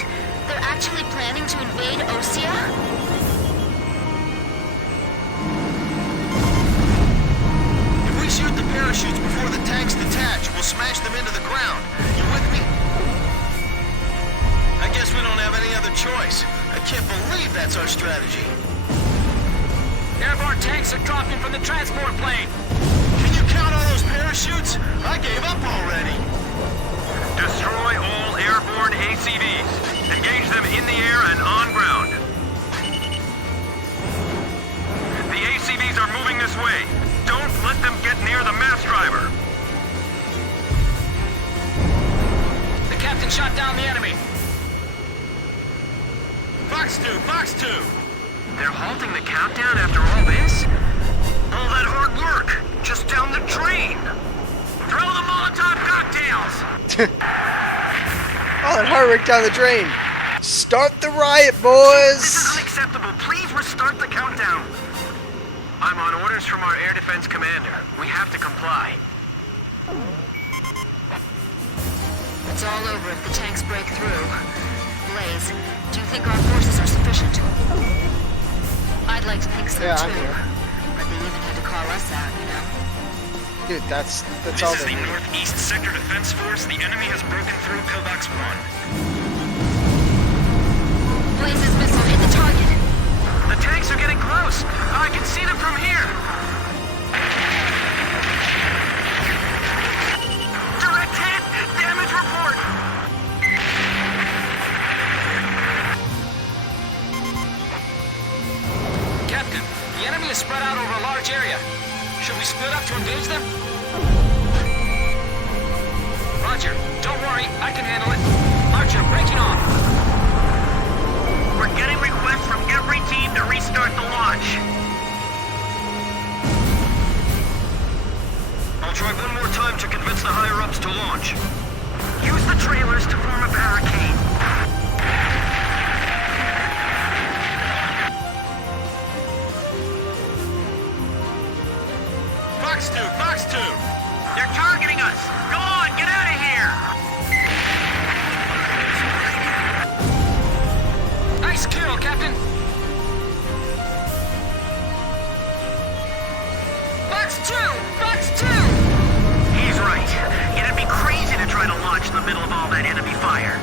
They're actually planning to invade Osia? If we shoot the parachutes before the tanks detach, we'll smash them into the ground. You with me? I guess we don't have any other choice. I can't believe that's our strategy. Airborne tanks are dropping from the transport plane. Can you count all those parachutes? I gave up already. Destroy all airborne ACVs. Engage them in the air and on ground. The ACVs are moving this way. Don't let them get near the mass driver. The captain shot down the enemy. Fox 2, Fox 2! They're halting the countdown after all this? All that hard work, just down the drain. Throw the Molotov cocktails! All that hard work down the drain. Start the riot, boys! This is unacceptable. Please restart the countdown. I'm on orders from our air defense commander. We have to comply. It's all over if the tanks break through. Blaze, do you think our forces are sufficient? I'd like to think so, Yeah, too. I'm here. But they even had to call us out, you know? Dude, that's This all is they the need. Northeast Sector Defense Force. The enemy has broken through Pillbox 1. Blaze's missile hit the target. The tanks are getting close. I can see them from here. Direct hit! Damage report! Captain, the enemy is spread out over a large area. Should we split up to engage them? Roger. Don't worry, I can handle it. Archer, breaking off. We're getting requests from every team to restart the launch. I'll try one more time to convince the higher-ups to launch. Use the trailers to form a barricade. Fox 2, Fox 2! They're targeting us! Go on, get out of here! Nice kill, Captain. Fox 2! Fox 2! He's right. It'd be crazy to try to launch in the middle of all that enemy fire.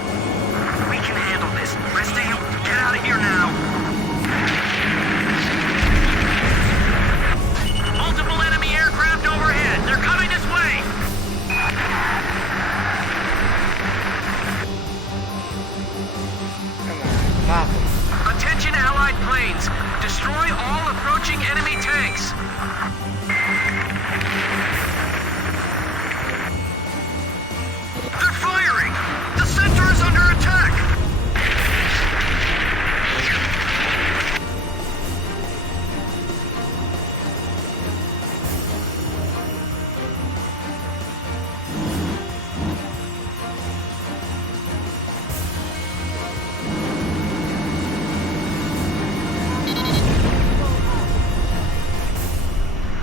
We can handle this. Restain, get out of here now. Multiple enemy aircraft overhead! They're coming this way! Pop them. Attention Allied planes. Destroy all approaching enemy tanks. They're firing! The center is under attack!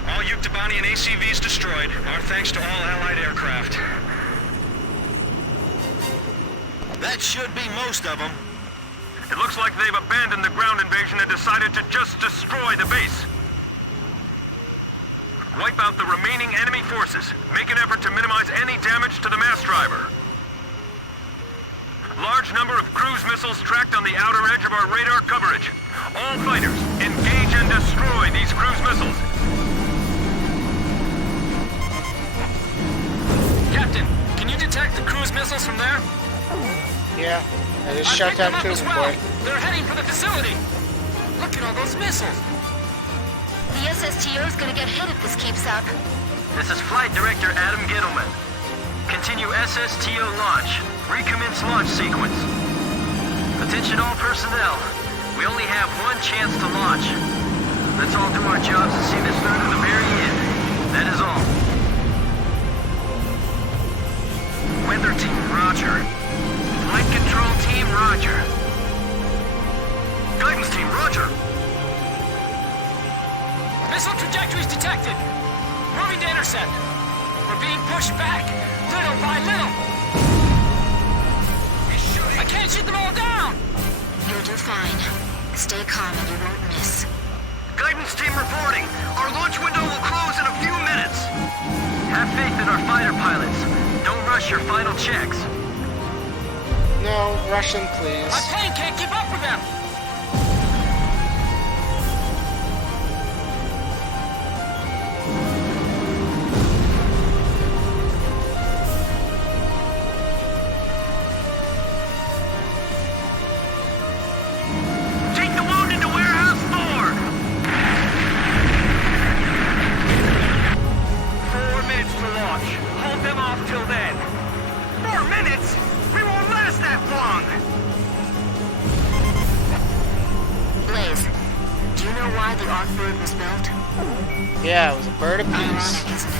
All Yuktobanian ACVs destroyed. Our thanks to all Allied aircraft. That should be most of them. It looks like they've abandoned the ground invasion and decided to just destroy the base. Wipe out the remaining enemy forces. Make an effort to minimize any damage to the mass driver. Large number of cruise missiles tracked on the outer edge of our radar coverage. All fighters, engage and destroy these cruise missiles. Captain, can you detect the cruise missiles from there? Yeah, I just I shot picked them down up two as of them, well. boy. They're heading for the facility. Look at all those missiles. The SSTO is gonna get hit if this keeps up. This is Flight Director Adam Gittleman. Continue SSTO launch. Recommence launch sequence. Attention all personnel. We only have one chance to launch. Let's all do our jobs and see this through to the very end. That is all. Weather team, roger. Flight control team, roger. Guidance team, roger. Missile trajectories detected. Moving to intercept. We're being pushed back, little by little. I can't shoot them all down. You'll do fine. Stay calm and you won't miss. Guidance team reporting. Our launch window will close in a few minutes. Have faith in our fighter pilots. Don't rush your final checks. No, Russian, please. My plane can't keep up with them. was a bird of peace. Ironic, isn't it?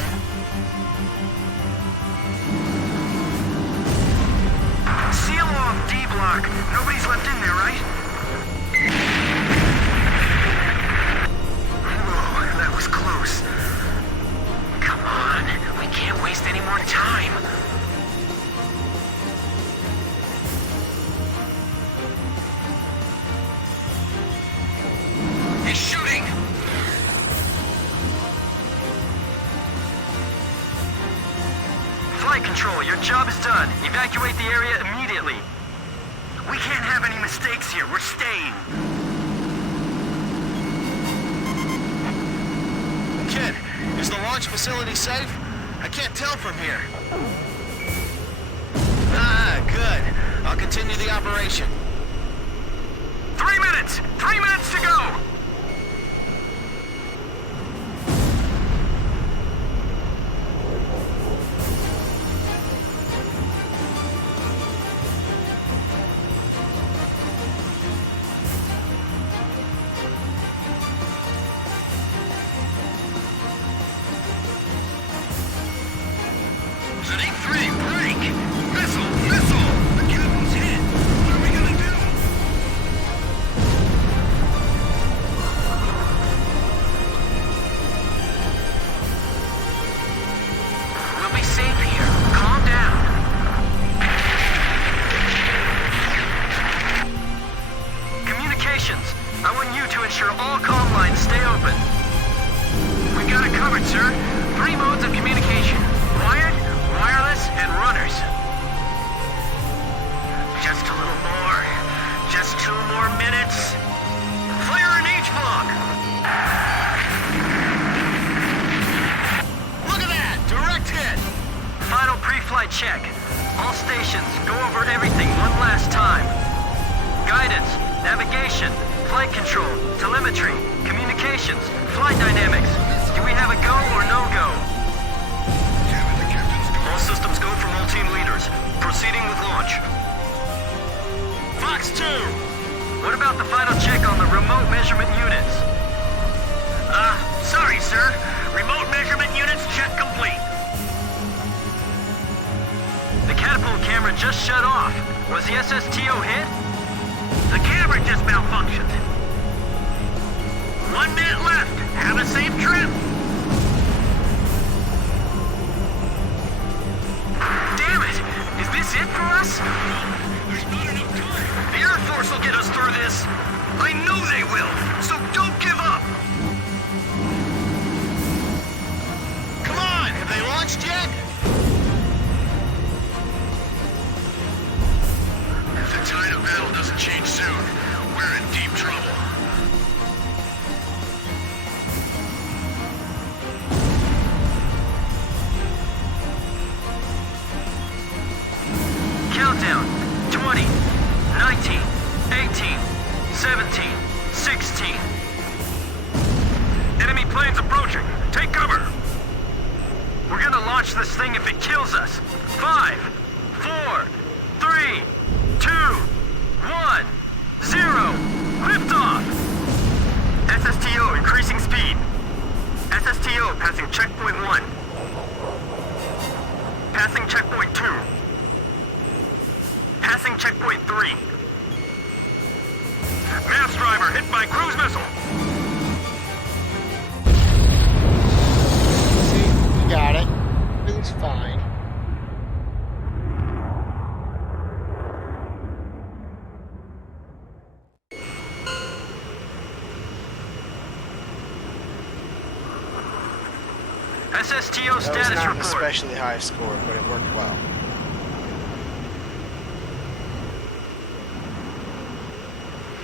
Seal off D block. Nobody's left in there, right? Whoa, that was close. Come on, we can't waste any more time. He's shooting! Flight control, your job is done. Evacuate the area immediately. We can't have any mistakes here. We're staying. Kid, is the launch facility safe? I can't tell from here. Ah, good. I'll continue the operation. 3 minutes! 3 minutes to go! City 3, break! Missile! Missile! The captain's hit! What are we gonna do? We'll be safe here. Calm down. Communications. I want you to ensure all comm lines stay open. We got it covered, sir. 3 modes of communication. Wired, wireless, and runners. Just a little more. Just 2 more minutes. Fire an H block. Look at that! Direct hit! Final pre-flight check. All stations, go over everything one last time. Guidance, navigation, flight control, telemetry, communications, flight dynamics. Do we have a go or no go? All systems go from all team leaders. Proceeding with launch. Fox 2! What about the final check on the remote measurement units? Sorry, sir. Remote measurement units check complete. The catapult camera just shut off. Was the SSTO hit? The camera just malfunctioned. 1 minute left. Have a safe trip. Damn it! Is this it for us? There's not enough time! The Air Force will get us through this. I know they will, so don't give up. Come on! Have they launched yet? If the tide of battle doesn't change soon, we're in deep trouble. Countdown. 20, 19, 18, 17, 16. Enemy planes approaching. Take cover. We're gonna launch this thing if it kills us. 5, 4, 3, 2, 1, 0. Liftoff. SSTO increasing speed. SSTO passing checkpoint 1. Passing checkpoint 2. Passing checkpoint 3. Mass driver hit by cruise missile. See, we got it. Everything's fine. SSTO That was status not an report. especially high score, but it worked well.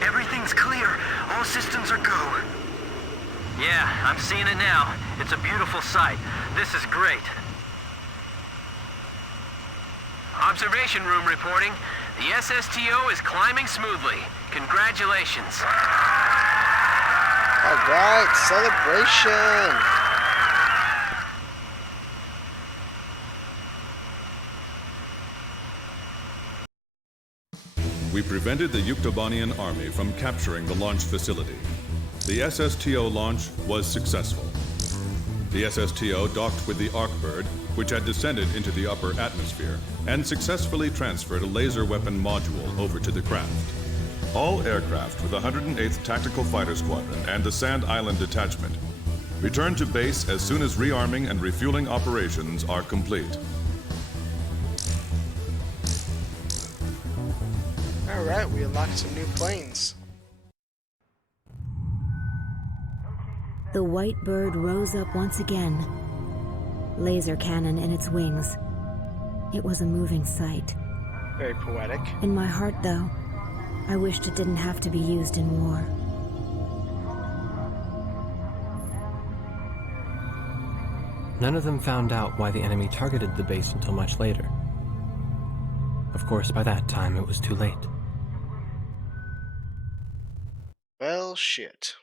Everything's clear. All systems are go. Yeah, I'm seeing it now. It's a beautiful sight. This is great. Observation room reporting. The SSTO is climbing smoothly. Congratulations. All right, celebration. We prevented the Yuktobanian army from capturing the launch facility. The SSTO launch was successful. The SSTO docked with the Arcbird, which had descended into the upper atmosphere, and successfully transferred a laser weapon module over to the craft. All aircraft with the 108th Tactical Fighter Squadron and the Sand Island Detachment return to base as soon as rearming and refueling operations are complete. Alright, we unlocked some new planes. The white bird rose up once again, laser cannon in its wings. It was a moving sight. Very poetic. In my heart, though, I wished it didn't have to be used in war. None of them found out why the enemy targeted the base until much later. Of course, by that time, it was too late. Well, shit.